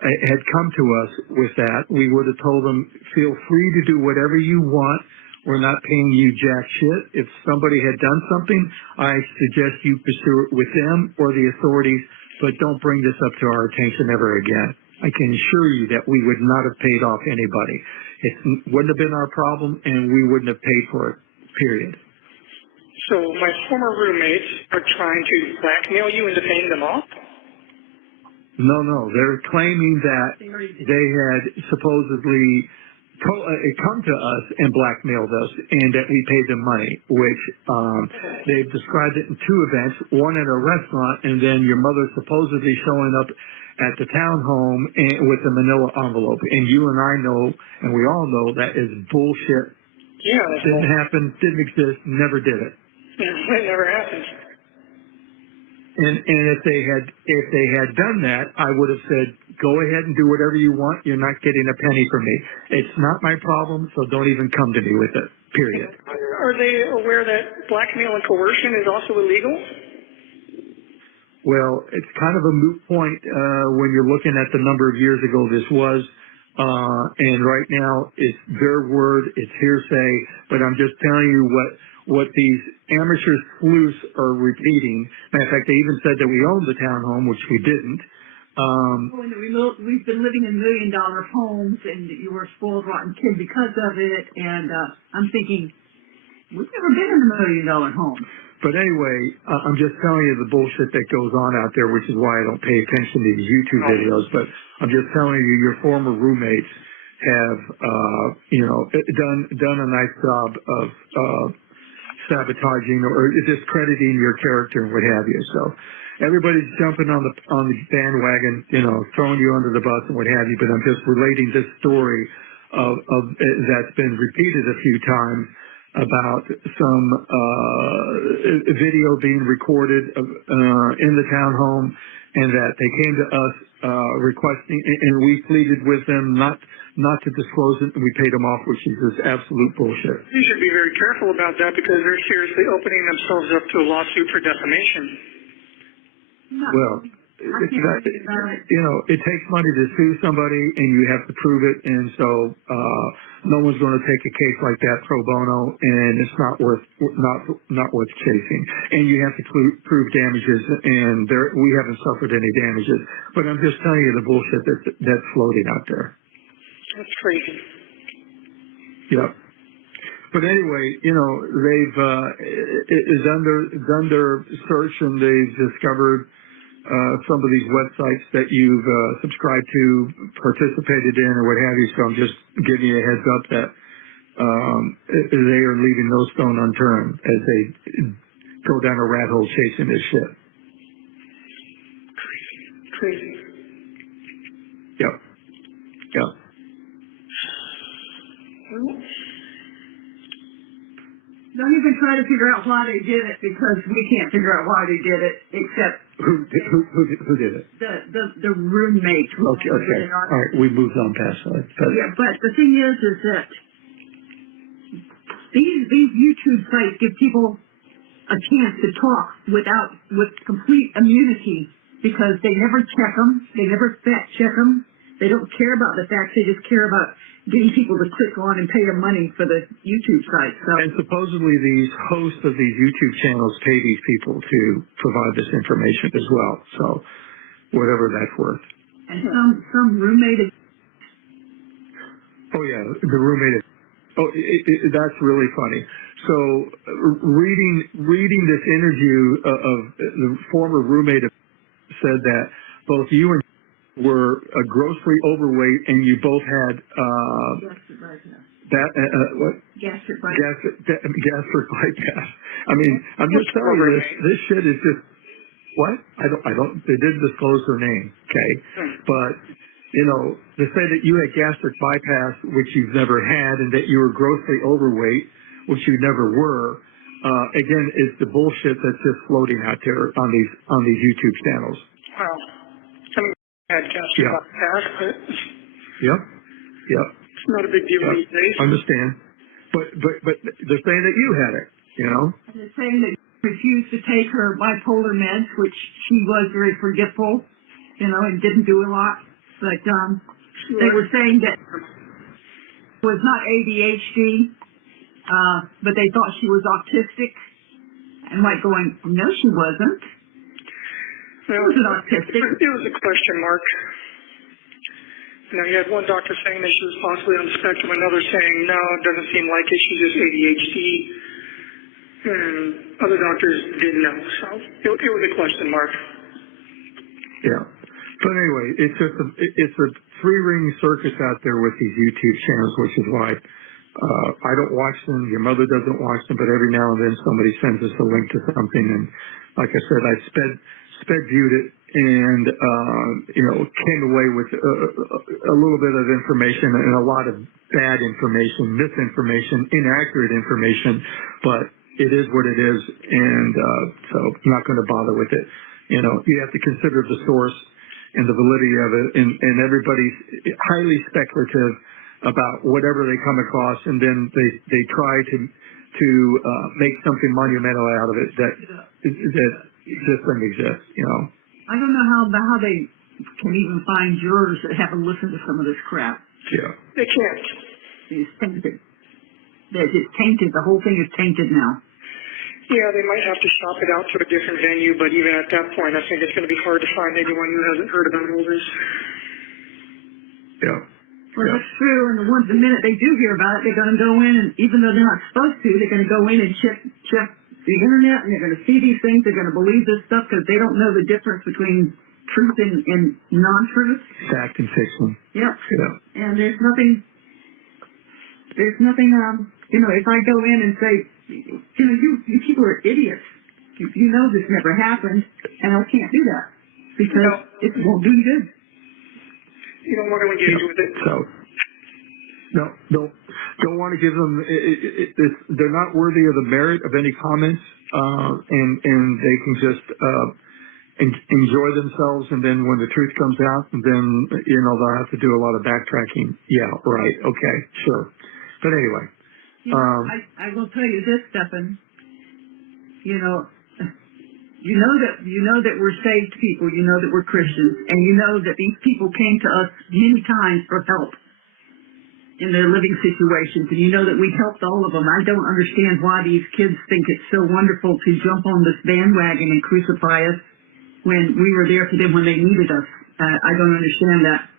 had come to us with that, we would have told them, feel free to do whatever you want. We're not paying you jack shit. If somebody had done something, I suggest you pursue it with them or the authorities, but don't bring this up to our attention ever again. I can assure you that we would not have paid off anybody. It wouldn't have been our problem, and we wouldn't have paid for it, period. So my former roommates are trying to blackmail you into paying them off? No. They're claiming that they had supposedly come to us and blackmailed us and that we paid them money, which they've described it in two events, one at a restaurant and then your mother supposedly showing up at the townhome with a manila envelope. And you and I know, and we all know, that is bullshit. Yeah. Didn't happen, didn't exist, never did it. It never happened. And if they had done that, I would have said, go ahead and do whatever you want. You're not getting a penny from me. It's not my problem, so don't even come to me with it, period. Are they aware that blackmail and coercion is also illegal? Well, it's kind of a moot point when you're looking at the number of years ago this was. And right now, it's their word, it's hearsay, but I'm just telling you what these amateur sleuths are repeating. Matter of fact, they even said that we owned the townhome, which we didn't. We've been living in $1 million homes, and you were a spoiled, rotten kid because of it. And I'm thinking, we've never been in $1 million home. But anyway, I'm just telling you the bullshit that goes on out there, which is why I don't pay attention to these YouTube videos. But I'm just telling you, your former roommates have, done a nice job of sabotaging or discrediting your character and what have you. So everybody's jumping on the bandwagon, throwing you under the bus and what have you. But I'm just relating this story of that's been repeated a few times about some video being recorded in the townhome, and that they came to us requesting, and we pleaded with them not to disclose it, and we paid them off, which is just absolute bullshit. You should be very careful about that because they're seriously opening themselves up to a lawsuit for defamation. Well, it's not, it takes money to sue somebody, and you have to prove it, and so no one's going to take a case like that pro bono, and it's not worth chasing. And you have to prove damages, and we haven't suffered any damages. But I'm just telling you the bullshit that's floating out there. That's crazy. Yep. But anyway, they've done their search, and they've discovered some of these websites that you've subscribed to, participated in, or what have you. So I'm just giving you a heads up that they are leaving no stone unturned as they go down a rat hole chasing this shit. Crazy. Yep. Don't even try to figure out why they did it, because we can't figure out why they did it, except Who did it? the roommate. Okay. All right, we moved on past that. Yeah, but the thing is that these YouTube sites give people a chance to talk with complete immunity, because they never check them, they never fact check them, they don't care about the facts, they just care about getting people to click on and pay them money for the YouTube site. So. And supposedly these hosts of these YouTube channels pay these people to provide this information as well. So whatever that's worth. And some roommate. Oh yeah, the roommate. That's really funny. So reading this interview of the former roommate said that both you and were grossly overweight, and you both had gastric bypass. I mean, I'm just telling you, this shit is just what? They didn't disclose her name, okay? But, to say that you had gastric bypass, which you've never had, and that you were grossly overweight, which you never were, again, is the bullshit that's just floating out there on these YouTube channels. Well, I mean, I had gastric bypass, but Yep. it's not a big deal these days. Understand. But they're saying that you had it, And they're saying that she refused to take her bipolar meds, which she was very forgetful, and didn't do a lot. But they were saying that it was not ADHD, but they thought she was autistic. And like going, no, she wasn't. Well, She wasn't autistic. it was a question mark. You had one doctor saying that she was possibly on the spectrum, another saying, no, it doesn't seem like it, she's just ADHD. And other doctors didn't know, so it was a question mark. Yeah. But anyway, it's a three-ring circus out there with these YouTube channels, which is why I don't watch them. Your mother doesn't watch them, but every now and then somebody sends us a link to something, and like I said, I sped viewed it and came away with a little bit of information and a lot of bad information, misinformation, inaccurate information, but it is what it is, and so I'm not going to bother with it. You have to consider the source and the validity of it, and everybody's highly speculative about whatever they come across, and then they try to make something monumental out of it that just doesn't exist. I don't know how they can even find jurors that haven't listened to some of this crap. Yeah. They can't. It's tainted. It's tainted. The whole thing is tainted now. Yeah, they might have to shop it out to a different venue, but even at that point, I think it's going to be hard to find anyone who hasn't heard about all this. Yeah. Well, that's true, and the minute they do hear about it, they're going to go in, and even though they're not supposed to, they're going to go in and check the internet, and they're going to see these things, they're going to believe this stuff because they don't know the difference between truth and non-truth. Fact and fiction. Yep. Yeah. And there's nothing, if I go in and say, you people are idiots. You know this never happened, and I can't do that because it won't do you good. You don't want to engage with it. So, don't want to give them. They're not worthy of the merit of any comments, and they can just enjoy themselves. And then when the truth comes out, then they'll have to do a lot of backtracking. Yeah, right. Okay, sure. But anyway, I will tell you this, Stephan. You know that we're saved people, you know that we're Christians, and you know that these people came to us many times for help in their living situations, and you know that we helped all of them. I don't understand why these kids think it's so wonderful to jump on this bandwagon and crucify us when we were there for them when they needed us. I don't understand that.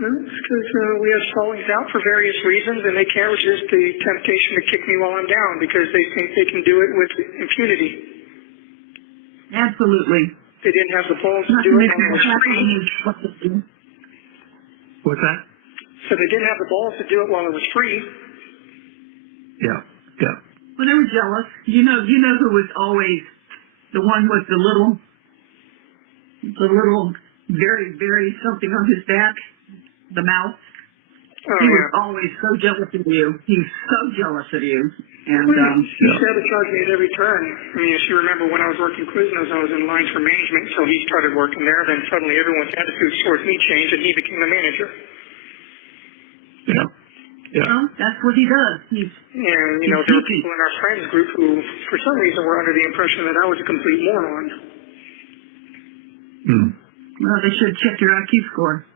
Well, it's because we have stallings out for various reasons, and they can't resist the temptation to kick me while I'm down because they think they can do it with impunity. Absolutely. They didn't have the balls to do it when it was free. what's that? So they didn't have the balls to do it while it was free. Yeah. Well, they were jealous. You know who was always the one with the little, very, very something on his back, the mouse. Oh, He was always so jealous of you. He was so jealous of you. And he sabotaged me at every turn. I mean, if you remember when I was working Quiznos, I was in lines for management, so he started working there. Then suddenly everyone's attitude towards me changed, and he became the manager. Yeah. Well, that's what he does. And, there were people in our friends group who, for some reason, were under the impression that I was a complete moron. Well, they should check your IQ score.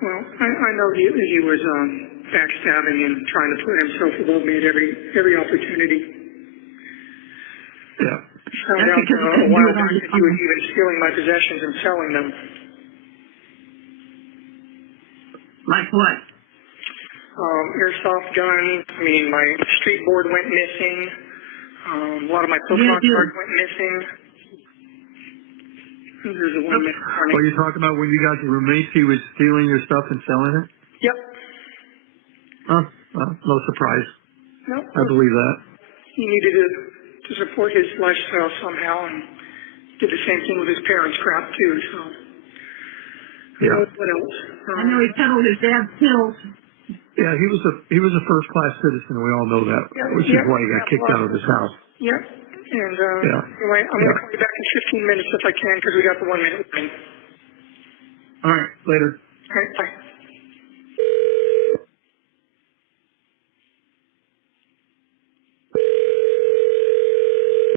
Well, I know he was backstabbing and trying to put himself above me at every opportunity. Yeah. Found out a while back that he was even stealing my possessions and selling them. Like what? Airsoft guns. I mean, my street board went missing. A lot of my Pokemon cards went missing. There's a one missing. What are you talking about when you got the roommates? He was stealing your stuff and selling it? Yep. No surprise. Nope. I believe that. He needed to support his lifestyle somehow, and did the same thing with his parents' crap too. So Yeah. what else? I know he peddled his dad's pills. Yeah, he was a first class citizen. We all know that, which is why he got kicked out of his house. Yep. And Yeah. anyway, I'm going to call you back in 15 minutes if I can because we got the 1 minute warning. All right, later. All right, bye.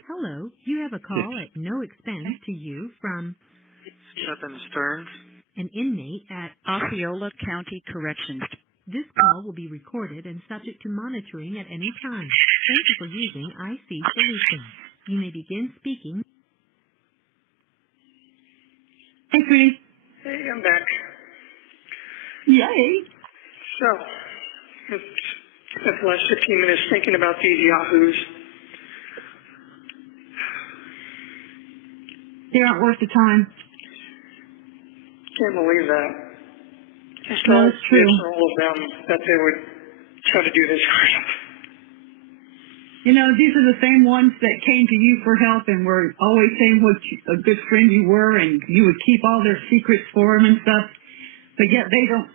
Hello, you have a call at no expense to you from Stephan Sterns. an inmate at Osceola County Corrections. This call will be recorded and subject to monitoring at any time. Thank you for using IC Solutions. You may begin speaking. Hey, sweetie. Hey, I'm back. Yay. So, spent the last 15 minutes thinking about these yahoos. They aren't worth the time. Can't believe that. Just No, all it's true. all of them that they would try to do this. You know, these are the same ones that came to you for help and were always saying what a good friend you were, and you would keep all their secrets for them and stuff. But yet they don't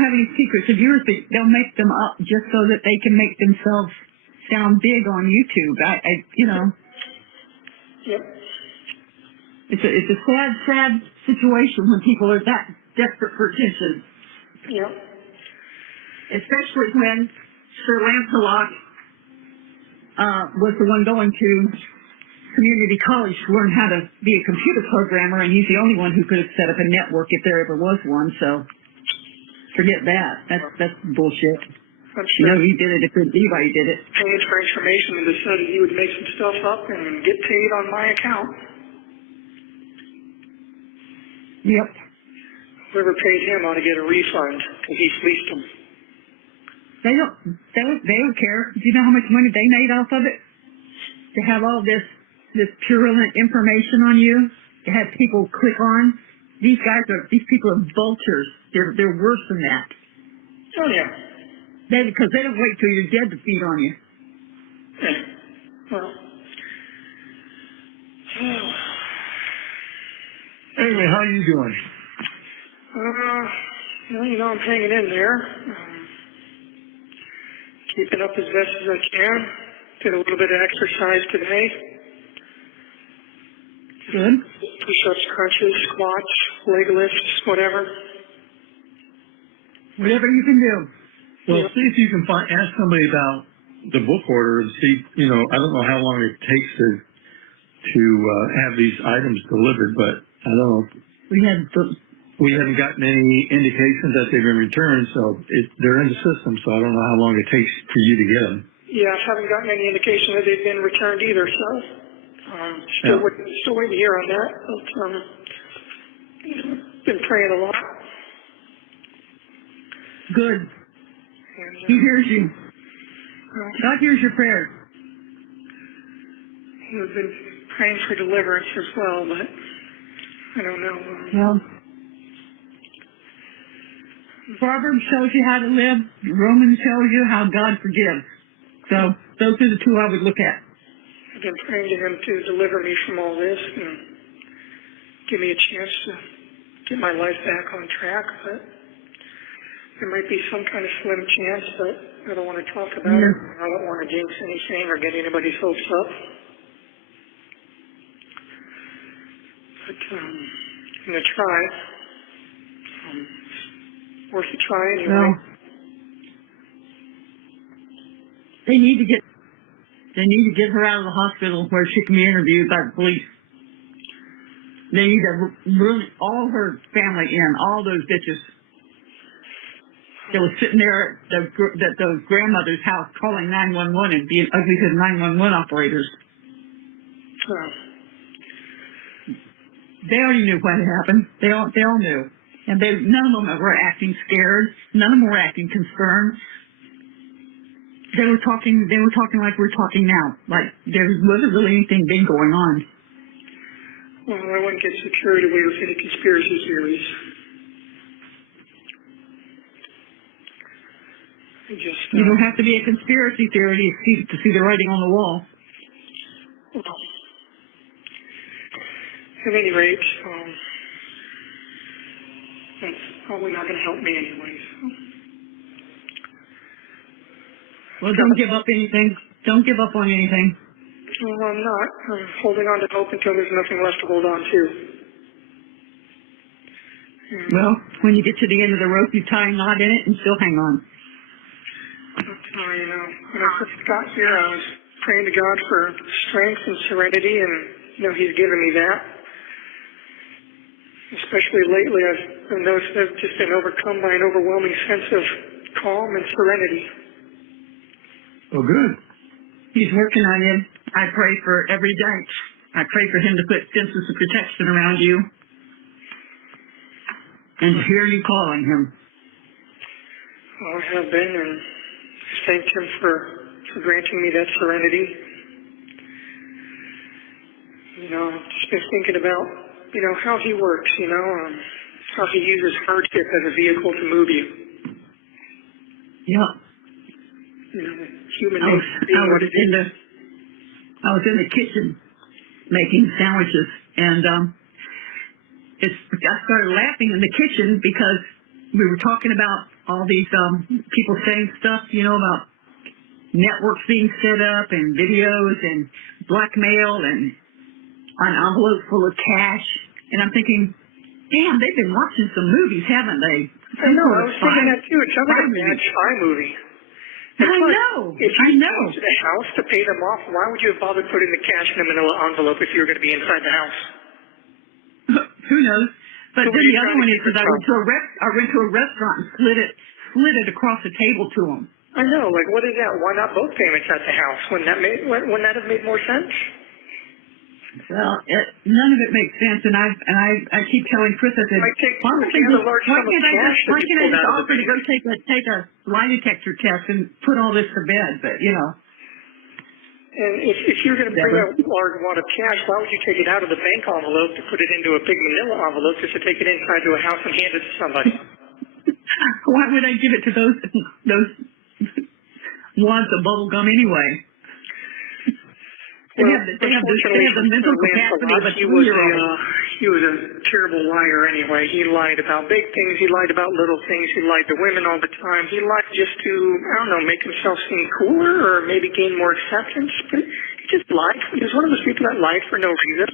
have any secrets of yours. They'll make them up just so that they can make themselves sound big on YouTube. You know, Yep. it's a sad situation when people are that desperate for attention, Yep. especially when Sir Lancelot was the one going to community college to learn how to be a computer programmer, and he's the only one who could have set up a network if there ever was one. So forget that. That's bullshit. I'm You sure know, he did it if anybody did it. paid for information and decided he would make some stuff up and get paid on my account. Yep. Whoever paid him ought to get a refund because he fleeced them. They don't care. Do you know how much money they made off of it? To have all this purulent information on you, to have people click on. These people are vultures. They're worse than that. Oh yeah. Because they don't wait till you're dead to feed on you. Yeah. Well. Anyway, how are you doing? You know, I'm hanging in there. Keeping up as best as I can. Did a little bit of exercise today. Good. Push-ups, crunches, squats, leg lifts, whatever. Whatever you can do. Well, see if you can ask somebody about the book order and see, you know, I don't know how long it takes to have these items delivered, but I don't know. We haven't gotten any indications that they've been returned, so they're in the system, so I don't know how long it takes for you to get them. Yeah, I haven't gotten any indication that they've been returned either, so still waiting to hear on that. But been praying a lot. Good. And, He hears you. God hears your prayers. We've been praying for deliverance as well, but I don't know. Well, Proverbs tells you how to live. Romans tells you how God forgives. So those are the two I would look at. I've been praying to him to deliver me from all this and give me a chance to get my life back on track, but there might be some kind of slim chance, but I don't want to talk about it. I don't want to jinx anything or get anybody's hopes up. But I'm going to try. Worth a try anyway. Well, they need to get her out of the hospital where she can be interviewed by the police. They need to bring all her family in, all those bitches that was sitting there at the grandmother's house calling 911 and being ugly to the 911 operators. They already knew what had happened. They all knew. And none of them were acting scared. None of them were acting concerned. They were talking like we're talking now. Like there wasn't really anything big going on. Well, I wouldn't get so carried away with any conspiracy theories. You don't have to be a conspiracy theorist to see the writing on the wall. Well, At any rate, that's probably not going to help me anyways. Well, don't give up anything. Don't give up on anything. Well, I'm not. I'm holding on to hope until there's nothing left to hold on to. Well, when you get to the end of the rope, you tie a knot in it and still hang on. Oh, you know, when I first got here, I was praying to God for strength and serenity, and, you know, He's given me that. Especially lately, I've noticed I've just been overcome by an overwhelming sense of calm and serenity. Oh, good. He's working on you. I pray for every day. I pray for him to put fences of protection around you and to hear you calling him. Well, I have been, and thanked Him for granting me that serenity. You know, just been thinking about, you know, how He works, you know, how He uses hardship as a vehicle to move you. Yep. You know, human I nature being what it is. was in the kitchen making sandwiches, and I started laughing in the kitchen because we were talking about all these people saying stuff, you know, about networks being set up and videos and blackmail and an envelope full of cash, and I'm thinking, damn, they've been watching some movies, haven't they? I know, I was thinking that too. It sounds like a bad spy movie. I know. If you came to the house to pay them off, why would you have bothered putting the cash in a manila envelope if you were going to be inside the house? Who knows? But Who then were you the other trying one to is get I went to a restaurant and slid it across the table to them. I know, like what is that? Why not both payments at the house? Wouldn't that have made more sense? Well, none of it makes sense, and I keep telling Chris, I said, why can't I just offer to go take a lie detector test and put all this to bed? But you know. And if you're going to bring a large wad of cash, why would you take it out of the bank envelope to put it into a big manila envelope just to take it inside to a house and hand it to somebody? Why would I give it to those wads of bubble gum anyway? They have the mental capacity of a 2-year-old. He was a terrible liar anyway. He lied about big things. He lied about little things. He lied to women all the time. He lied just to, I don't know, make himself seem cooler or maybe gain more acceptance. But he just lied. He was one of those people that lied for no reason.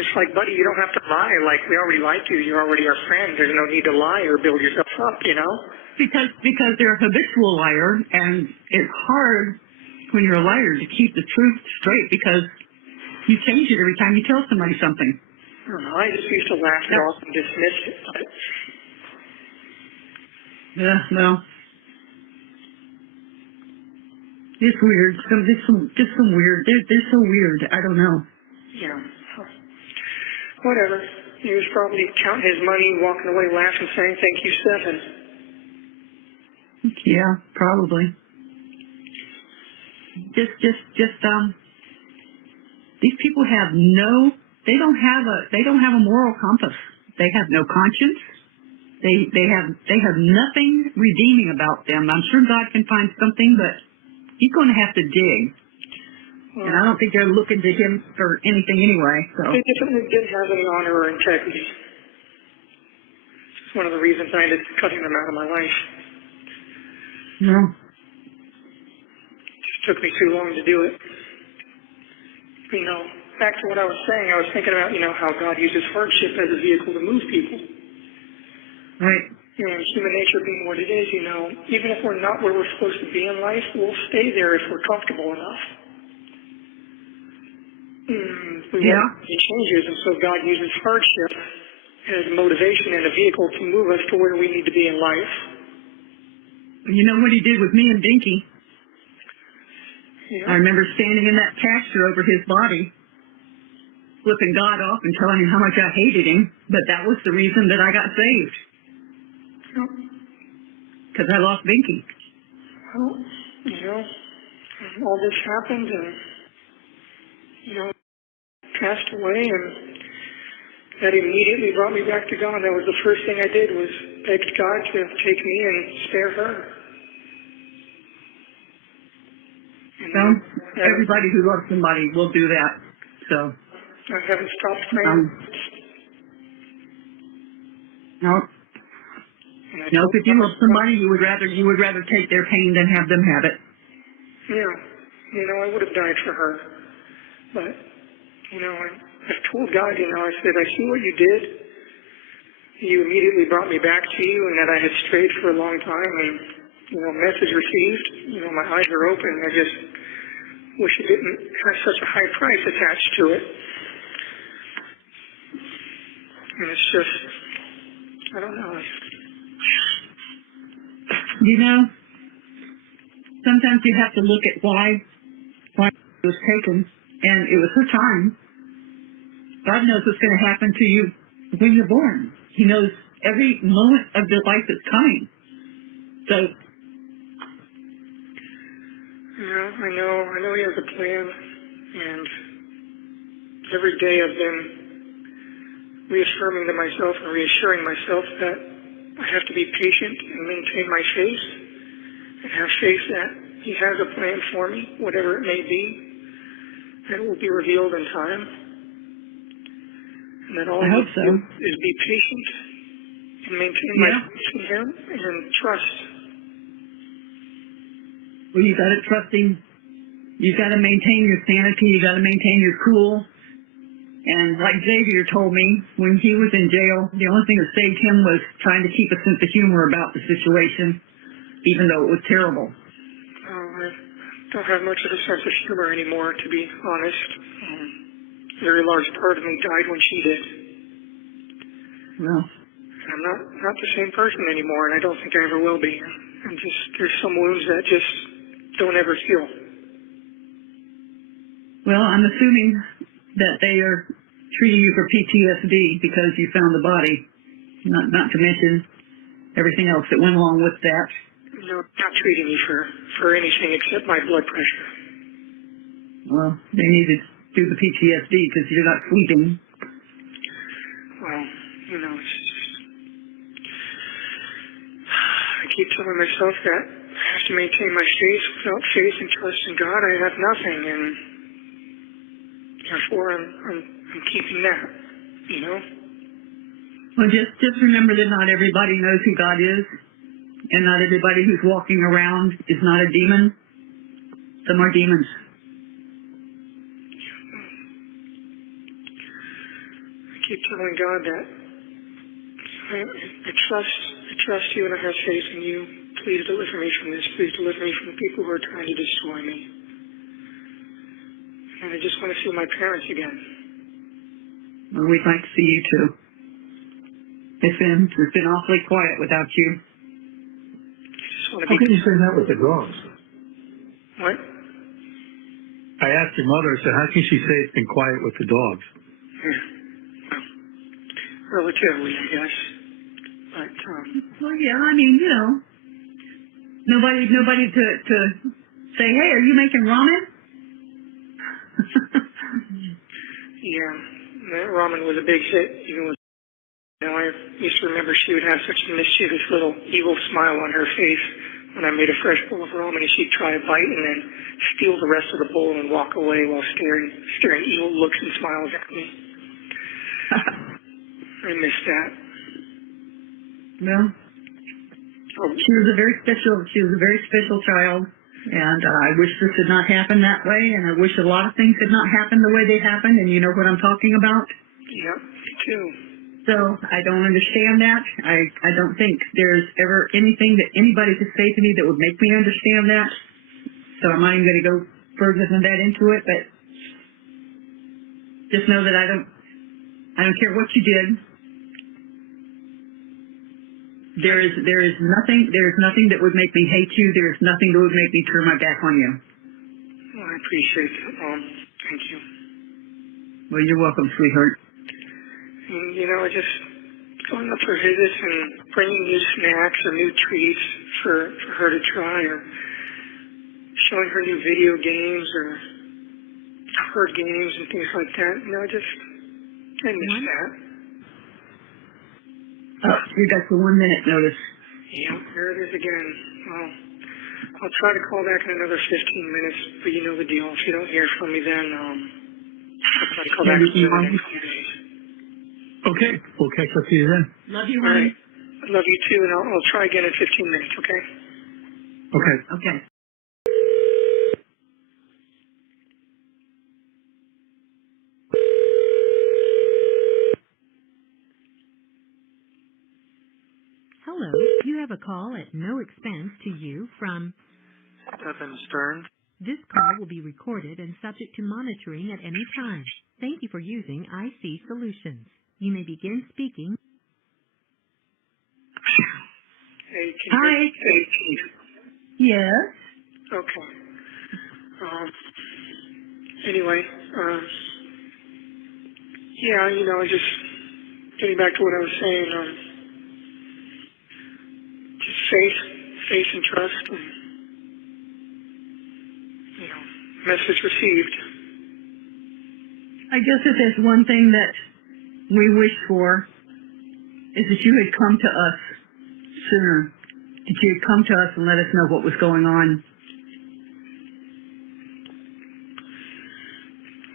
It's like, buddy, you don't have to lie. Like, we already lied to you. You're already our friend. There's no need to lie or build yourself up, you know? Because they're a habitual liar, and it's hard when you're a liar to keep the truth straight because you change it every time you tell somebody something. I don't know. I just used to laugh it off and dismiss it. But... Yeah, well, it's weird. Just some weird. They're so weird. I don't know. Yeah. Whatever. He was probably counting his money, walking away laughing, saying, "Thank you, Stephan." Yeah, probably. Just these people have they don't have a moral compass. They have no conscience. They have nothing redeeming about them. I'm sure God can find something, but He's going to have to dig. Well, and I don't think they're looking to Him for anything anyway. So they definitely didn't have any honor or integrity. It's one of the reasons I ended up cutting them out of my life. No. Took me too long to do it. You know, back to what I was saying, I was thinking about, you know, how God uses hardship as a vehicle to move people. Right. You know, human nature being what it is, you know, even if we're not where we're supposed to be in life, we'll stay there if we're comfortable enough. We won't make changes, and so God uses hardship as motivation and a vehicle to move us to where we need to be in life. You know what He did with me and Dinky? Yeah. I remember standing in that pasture over his body, flipping God off and telling him how much I hated him, but that was the reason that I got saved. Because I lost Binky. Well, you know, all this happened and, you know, passed away, and that immediately brought me back to God. That was the first thing I did, was begged God to take me and spare her. Well, everybody who loves somebody will do that. So I haven't stopped praying. No. And I No, told if you love God, somebody, you would rather take their pain than have them have it. yeah, I would have died for her. But, I've told God, I said, I see what you did. You immediately brought me back to you, and that I had strayed for a long time, and, message received. My eyes are open. I just wish it didn't have such a high price attached to it. And it's just, I don't know. Sometimes you have to look at why it was taken, and it was her time. God knows what's going to happen to you when you're born. He knows every moment of your life that's coming. So, I know he has a plan, and every day I've been reaffirming to myself and reassuring myself that I have to be patient and maintain my faith, and have faith that he has a plan for me, whatever it may be, and it will be revealed in time. And that all I I hope need to so. do is be patient and maintain my faith in him and trust. Well, you got to trusting. You got to maintain your sanity. You got to maintain your cool. And like Xavier told me, when he was in jail, the only thing that saved him was trying to keep a sense of humor about the situation, even though it was terrible. I don't have much of a sense of humor anymore, to be honest. A very large part of me died when she did. Well, I'm not the same person anymore, and I don't think I ever will be. There's some wounds that just don't ever heal. well, I'm assuming that they are treating you for PTSD because you found the body, not to mention everything else that went along with that. Not treating me for anything except my blood pressure. Well, they need to do the PTSD because you're not sleeping. Well, it's just, I keep telling myself that I have to maintain my faith. Without faith and trust in God, I have nothing, and therefore I'm keeping that, Well, just remember that not everybody knows who God is, and not everybody who's walking around is not a demon. Some are demons. I keep telling God that I trust you and I have faith in you. Please deliver me from this. Please deliver me from the people who are trying to destroy me. And I just want to see my parents again. Well, we'd like to see you too. It's been awfully quiet without you. How can you say that with the dogs? What? I asked your mother, I said, how can she say it's been quiet with the dogs? Yeah. Well, relatively, I guess. But, Well, yeah, I mean, nobody to say, hey, are you making ramen? yeah, that ramen was a big hit, even with, I used to remember she would have such a mischievous little evil smile on her face when I made a fresh bowl of ramen, and she'd try a bite and then steal the rest of the bowl and walk away while staring evil looks and smiles at me. I miss that. Well, she was a very special child, and I wish this had not happened that way, and I wish a lot of things had not happened the way they happened, and you know what I'm talking about? Yep, me too. So I don't understand that. I don't think there's ever anything that anybody could say to me that would make me understand that. So I'm not even going to go further than that into it, but just know that I don't care what you did. There is nothing that would make me hate you. There is nothing that would make me turn my back on you. Well, I appreciate that, Mom. Thank you. Well, you're welcome, sweetheart. And, I just going up for visits and bringing new snacks or new treats for her to try, or showing her new video games or card games and things like that. I miss that. Oh, you got the 1 minute notice. Yeah, there it is again. Well, I'll try to call back in another 15 minutes, but you know the deal. If you don't hear from me then, I'll try to call back Maybe in the tomorrow. next few days. Okay, we'll catch up to you then. Love you, All right. honey. I love you too, and I'll try again in 15 minutes, okay? Okay. Okay. Hello, you have a call at no expense to you from... Stephan Sterns. This call will be recorded and subject to monitoring at any time. Thank you for using IC Solutions. You may begin speaking. Hey, can you Hi. hear me? Hey, Keith. Yes. Okay. Anyway, yeah, just getting back to what I was saying, just faith and trust, and, message received. I guess if there's one thing that we wish for is that you had come to us sooner. That you had come to us and let us know what was going on.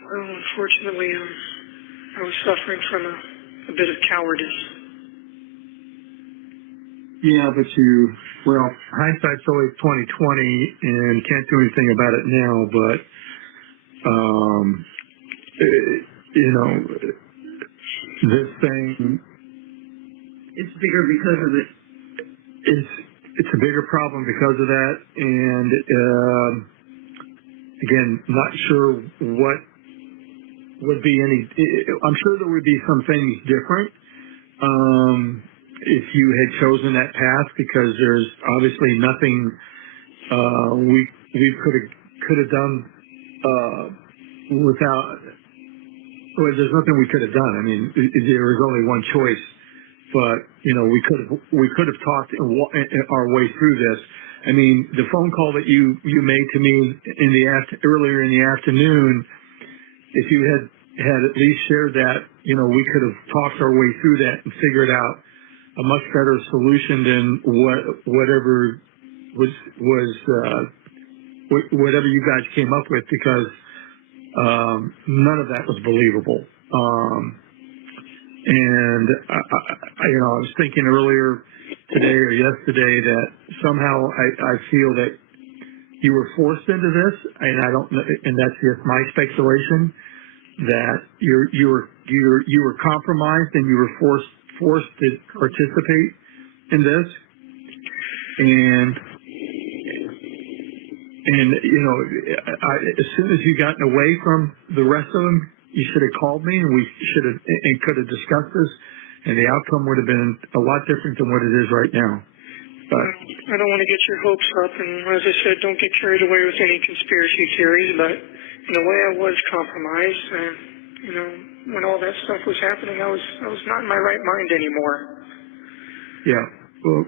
Well, unfortunately, I was suffering from a bit of cowardice. Yeah, but hindsight's always 20/20, and can't do anything about it now. But this thing It's bigger because of it. it's a bigger problem because of that, and again, not sure what would be any. I'm sure there would be some things different if you had chosen that path, because there's obviously nothing we could have done without. Well, there's nothing we could have done. I mean, there was only one choice, but we could have talked our way through this. I mean, the phone call that you made to me earlier in the afternoon, if you had at least shared that, we could have talked our way through that and figured out a much better solution than whatever whatever you guys came up with, because none of that was believable. And I was thinking earlier today or yesterday that somehow I feel that you were forced into this, and I don't know, and that's just my speculation, that you were compromised and you were forced to participate in this, and as soon as you gotten away from the rest of them, you should have called me, and we should have and could have discussed this, and the outcome would have been a lot different than what it is right now. But I don't want to get your hopes up, and as I said, don't get carried away with any conspiracy theories, but in a way I was compromised, and, when all that stuff was happening, I was not in my right mind anymore. yeah, well,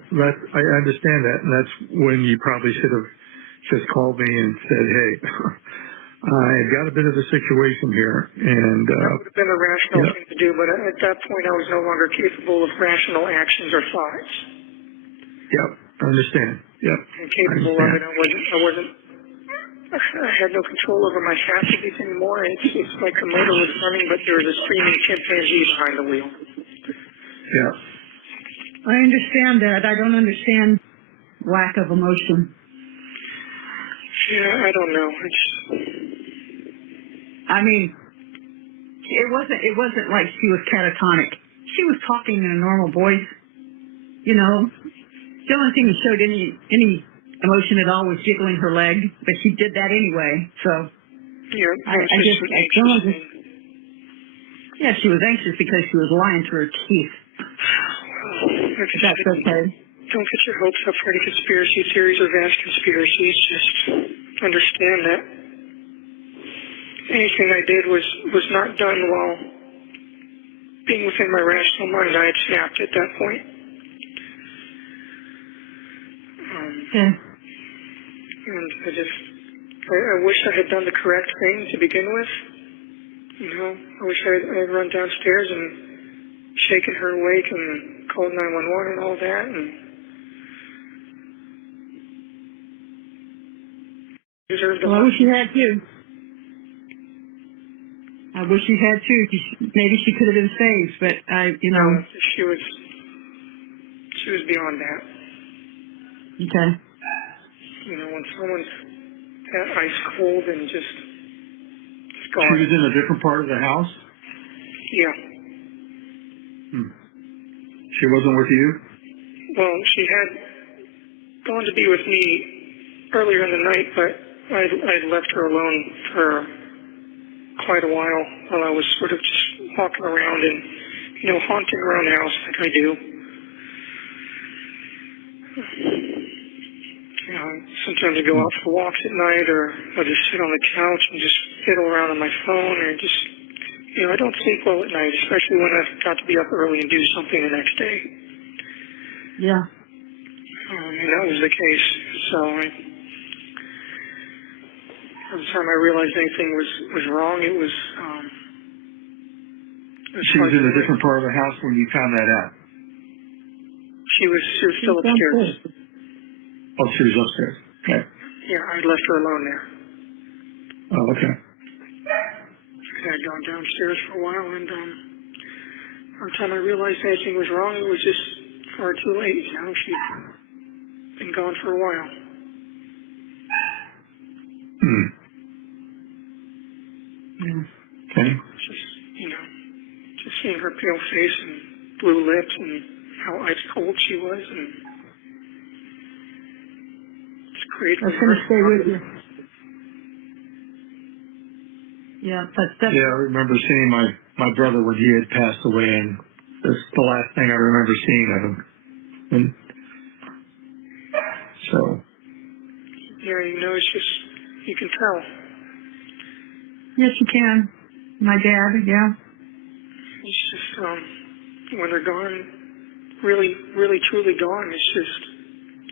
I understand that, and that's when you probably should have just called me and said, hey, I've got a bit of a situation here, and That would have been a rational thing to do, but at that point I was no longer capable of rational actions or thoughts. yep, I understand. Yep, And capable of it, I had no control over my faculties anymore. It's like the motor was running, but there was a screaming chimpanzee behind the wheel. Yeah. I understand that. I don't understand lack of emotion. Yeah, I don't know. I mean, it wasn't like she was catatonic. She was talking in a normal voice. The only thing that showed any emotion at all was jiggling her leg, but she did that anyway. So Yeah, yeah, she was anxious because she was lying to her teeth. That's okay. Don't get your hopes up for any conspiracy theories or vast conspiracies. Just understand that anything I did was not done while being within my rational mind. I had snapped at that point. Yeah. And I wish I had done the correct thing to begin with. I wish I had run downstairs and shaken her awake and called 911 and all that. And deserved a Well, I lot. wish you had too. I wish you had too. Maybe she could have been saved, but No, she was beyond that. Okay. You know, when someone's that ice cold and just She gone. was in a different part of the house? Yeah. She wasn't with you? Well, she had gone to be with me earlier in the night, but I'd left her alone for quite a while I was sort of just walking around and, you know, haunting around the house like I do. You know, sometimes I go out for walks at night, or I'll just sit on the couch and just fiddle around on my phone, or just, you know, I don't sleep well at night, especially when I've got to be up early and do something the next day. Yeah. And that was the case. So by the time I realized anything was wrong, it was She was in a different part of the house when you found that out? She was still upstairs. Oh, she was upstairs. Okay. Yeah, I left her alone there. Oh, okay. I had gone downstairs for a while, and by the time I realized anything was wrong, it was just far too late. You know, she'd been gone for a while. Okay. Just, you know, just seeing her pale face and blue lips and how ice cold she was, and it's created. That's going to stay with you. Yeah, that's Yeah, I remember seeing my brother when he had passed away, and that's the last thing I remember seeing of him. And so. Yeah, you know, it's just, you can tell. Yes, you can. My dad, yeah. It's just, when they're gone, really, really, truly gone, it's just,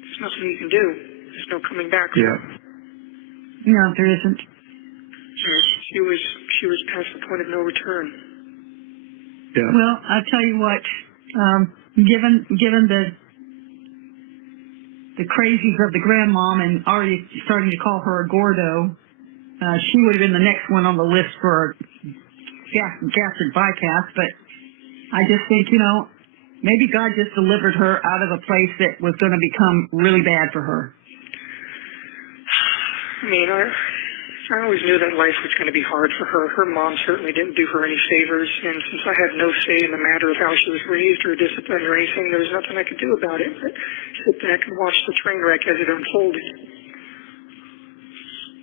there's nothing you can do. There's no coming back. Yeah. No, there isn't. She was past the point of no return. Yeah. Well, I'll tell you what, given the crazies of the grandmom and already starting to call her a Gordo, she would have been the next one on the list for a gastric bypass, but I just think, you know, maybe God just delivered her out of a place that was going to become really bad for her. I mean, I always knew that life was going to be hard for her. Her mom certainly didn't do her any favors, and since I had no say in the matter of how she was raised or disciplined or anything, there was nothing I could do about it but sit back and watch the train wreck as it unfolded.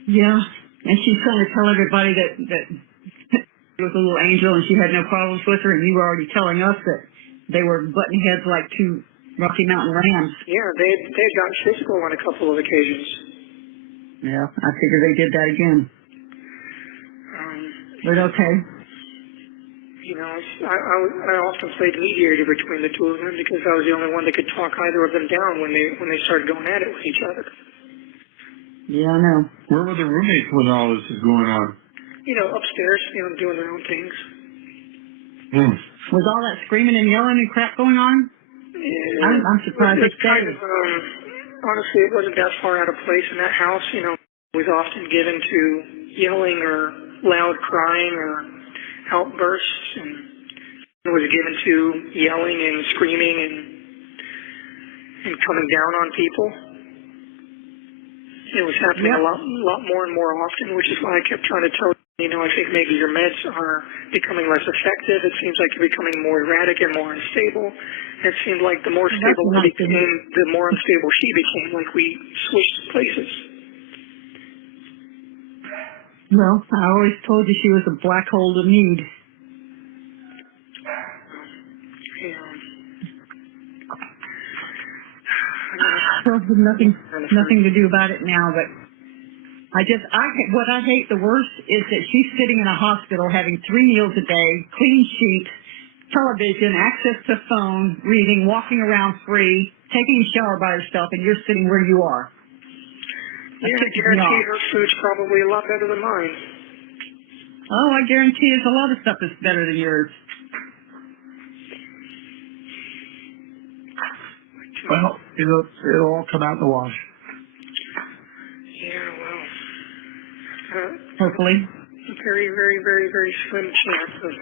Yeah, and she's trying to tell everybody that she was a little angel and she had no problems with her, and you were already telling us that they were butting heads like two Rocky Mountain rams. Yeah, they had gotten physical on a couple of occasions. Yeah, I figure they did that again. But okay. You know, I often played mediator between the two of them because I was the only one that could talk either of them down when they started going at it with each other. Yeah, I know. Where were the roommates when all this is going on? You know, upstairs, you know, doing their own things. Was all that screaming and yelling and crap going on? Yeah, I'm surprised they stayed. Honestly, it wasn't that far out of place in that house. You know, it was often given to yelling or loud crying or outbursts, and it was given to yelling and screaming and coming down on people. It was happening a lot more and more often, which is why I kept trying to tell you know, I think maybe your meds are becoming less effective. It seems like you're becoming more erratic and more unstable. It seemed like the more stable I became, the more unstable she became, like we switched places. Well, I always told you she was a black hole to need. Well, nothing to do about it now, but what I hate the worst is that she's sitting in a hospital having 3 meals a day, clean sheets, television, access to phone, reading, walking around free, taking a shower by herself, and you're sitting where you are. Yeah, I guarantee her food's probably a lot better than mine. Oh, I guarantee there's a lot of stuff that's better than yours. Well, it'll all come out in the wash. Yeah, well. Hopefully. a very, very, very, very slim chance of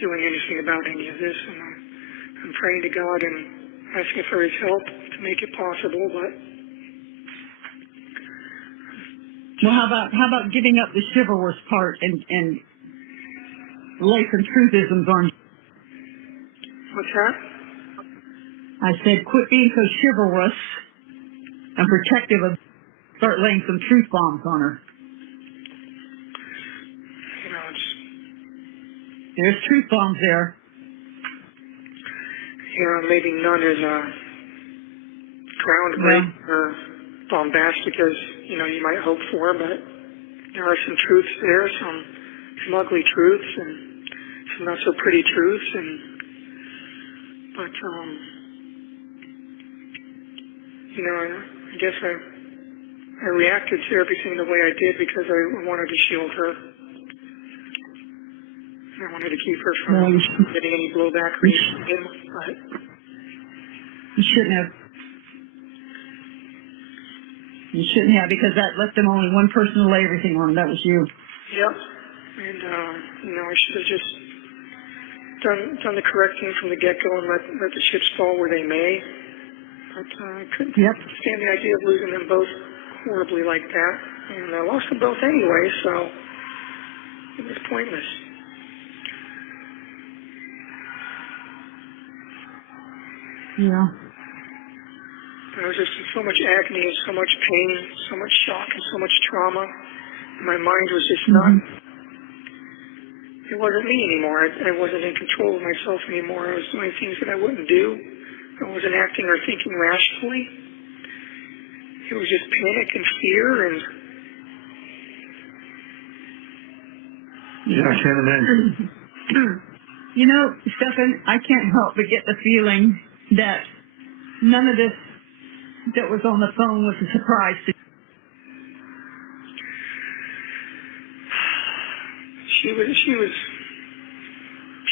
doing anything about any of this, and I'm praying to God and asking for His help to make it possible. But Well, how about giving up the chivalrous part and lay some truthisms on? what's that? I said, quit being so chivalrous and protective of. Start laying some truth bombs on her. You know, There's truth bombs there. maybe none as groundbreaking or bombastic as you might hope for, but there are some truths there, some ugly truths and some not so pretty truths, but I guess I reacted to everything the way I did because I wanted to shield her. I wanted to keep her from getting any blowback from him, but You shouldn't have. You shouldn't have, because that left them only one person to lay everything on. That was you. yep. And I should have just done the correct thing from the get-go and let the chips fall where they may. But I couldn't stand the idea of losing them both horribly like that. And I lost them both anyway, so it was pointless. Yeah. I was just in so much agony and so much pain, so much shock and so much trauma. My mind was just not, it wasn't me anymore. I wasn't in control of myself anymore. I was doing things that I wouldn't do. I wasn't acting or thinking rationally. It was just panic and fear and... Yeah, I can't imagine. You know, Stephan, I can't help but get the feeling that none of this that was on the phone was a surprise to you. She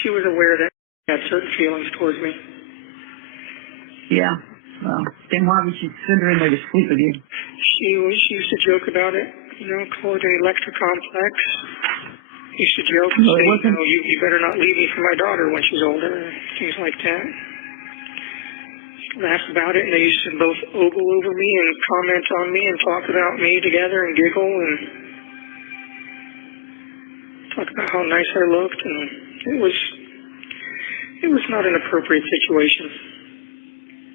was aware that I had certain feelings towards me. Yeah. Well, then why would she send her in there to sleep with you? She used to joke about it, call it an electrocomplex. Used to joke and say, you better not leave me for my daughter when she's older, and things like that. Laugh about it, and they used to both ogle over me and comment on me and talk about me together and giggle and talk about how nice I looked, and it was not an appropriate situation.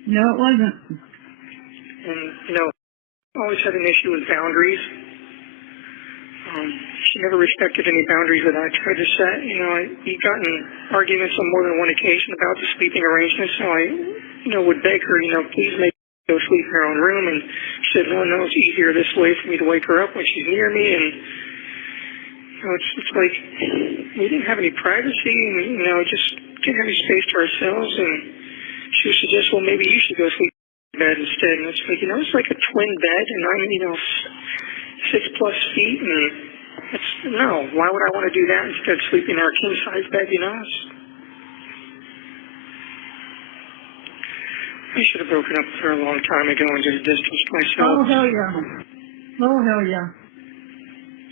No, it wasn't. And, I always had an issue with boundaries. She never respected any boundaries that I tried to set. We got in arguments on more than one occasion about the sleeping arrangements, so I, would beg her, please make her go sleep in her own room, and she said, no, it's easier this way for me to wake her up when she's near me, and, it's like we didn't have any privacy, and, just didn't have any space to ourselves, and she would suggest, well, maybe you should go sleep in bed instead, and it's like, it's like a twin bed, and I'm, 6+ feet, and no, why would I want to do that instead of sleeping in our king-size bed, I should have broken up with her a long time ago and just distanced myself. Oh, hell yeah. Oh, hell yeah.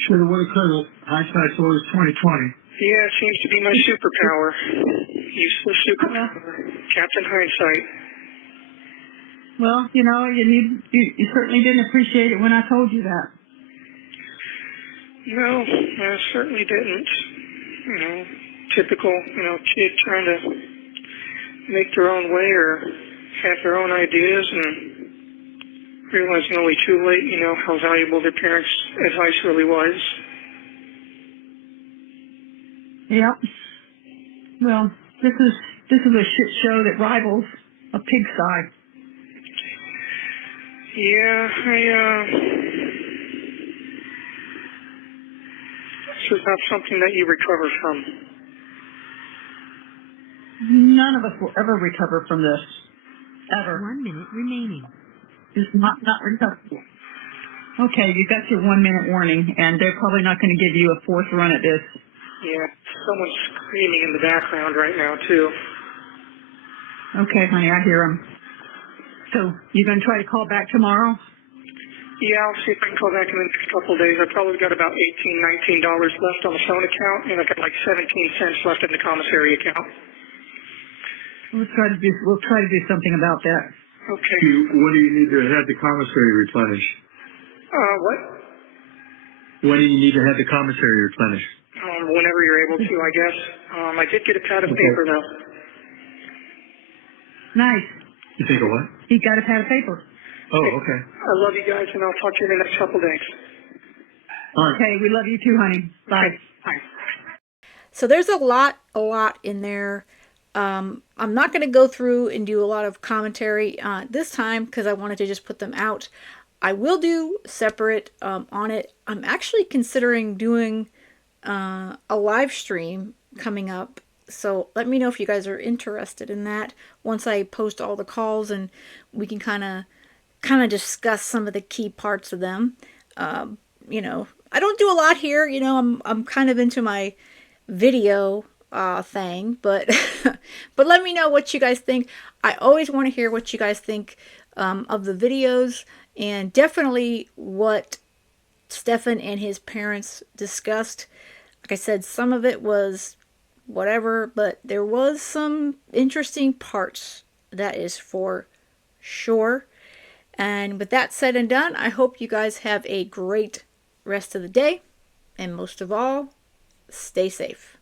Should have, would have, could have. Hindsight's always 20/20. Yeah, it seems to be my superpower. Useless superpower. Captain Hindsight. Well, you certainly didn't appreciate it when I told you that. No, I certainly didn't. Typical, kid trying to make their own way or have their own ideas and realizing only too late, how valuable their parents' advice really was. Yep. Well, this is a shit show that rivals a pigsty. Yeah, this is not something that you recover from. None of us will ever recover from this. Ever. 1 minute remaining. Just not recoverable. Okay, you got your 1 minute warning, and they're probably not going to give you a fourth run at this. Yeah, someone's screaming in the background right now, too. Okay, honey, I hear them. So, you going to try to call back tomorrow? Yeah, I'll see if I can call back in the next couple of days. I've probably got about $18, $19 left on the phone account, and I've got like 17 cents left in the commissary account. We'll try to do something about that. Okay. When do you need to have the commissary replenished? What? When do you need to have the commissary replenished? Whenever you're able to, I guess. I did get a pad of Okay. paper, though. Nice. You think of what? He got a pad of paper. Oh, okay. I love you guys, and I'll talk to you in the next couple of days. All right. Okay, we love you too, honey. Bye. Okay. Bye. So there's a lot in there. I'm not going to go through and do a lot of commentary this time because I wanted to just put them out. I will do separate on it. I'm actually considering doing a live stream coming up. So let me know if you guys are interested in that once I post all the calls, and we can kind of discuss some of the key parts of them. You know, I don't do a lot here. You know, I'm kind of into my video thing, but but let me know what you guys think. I always want to hear what you guys think of the videos, and definitely what Stephan and his parents discussed. Like I said, some of it was whatever, but there was some interesting parts, that is for sure. And with that said and done, I hope you guys have a great rest of the day, and most of all, stay safe.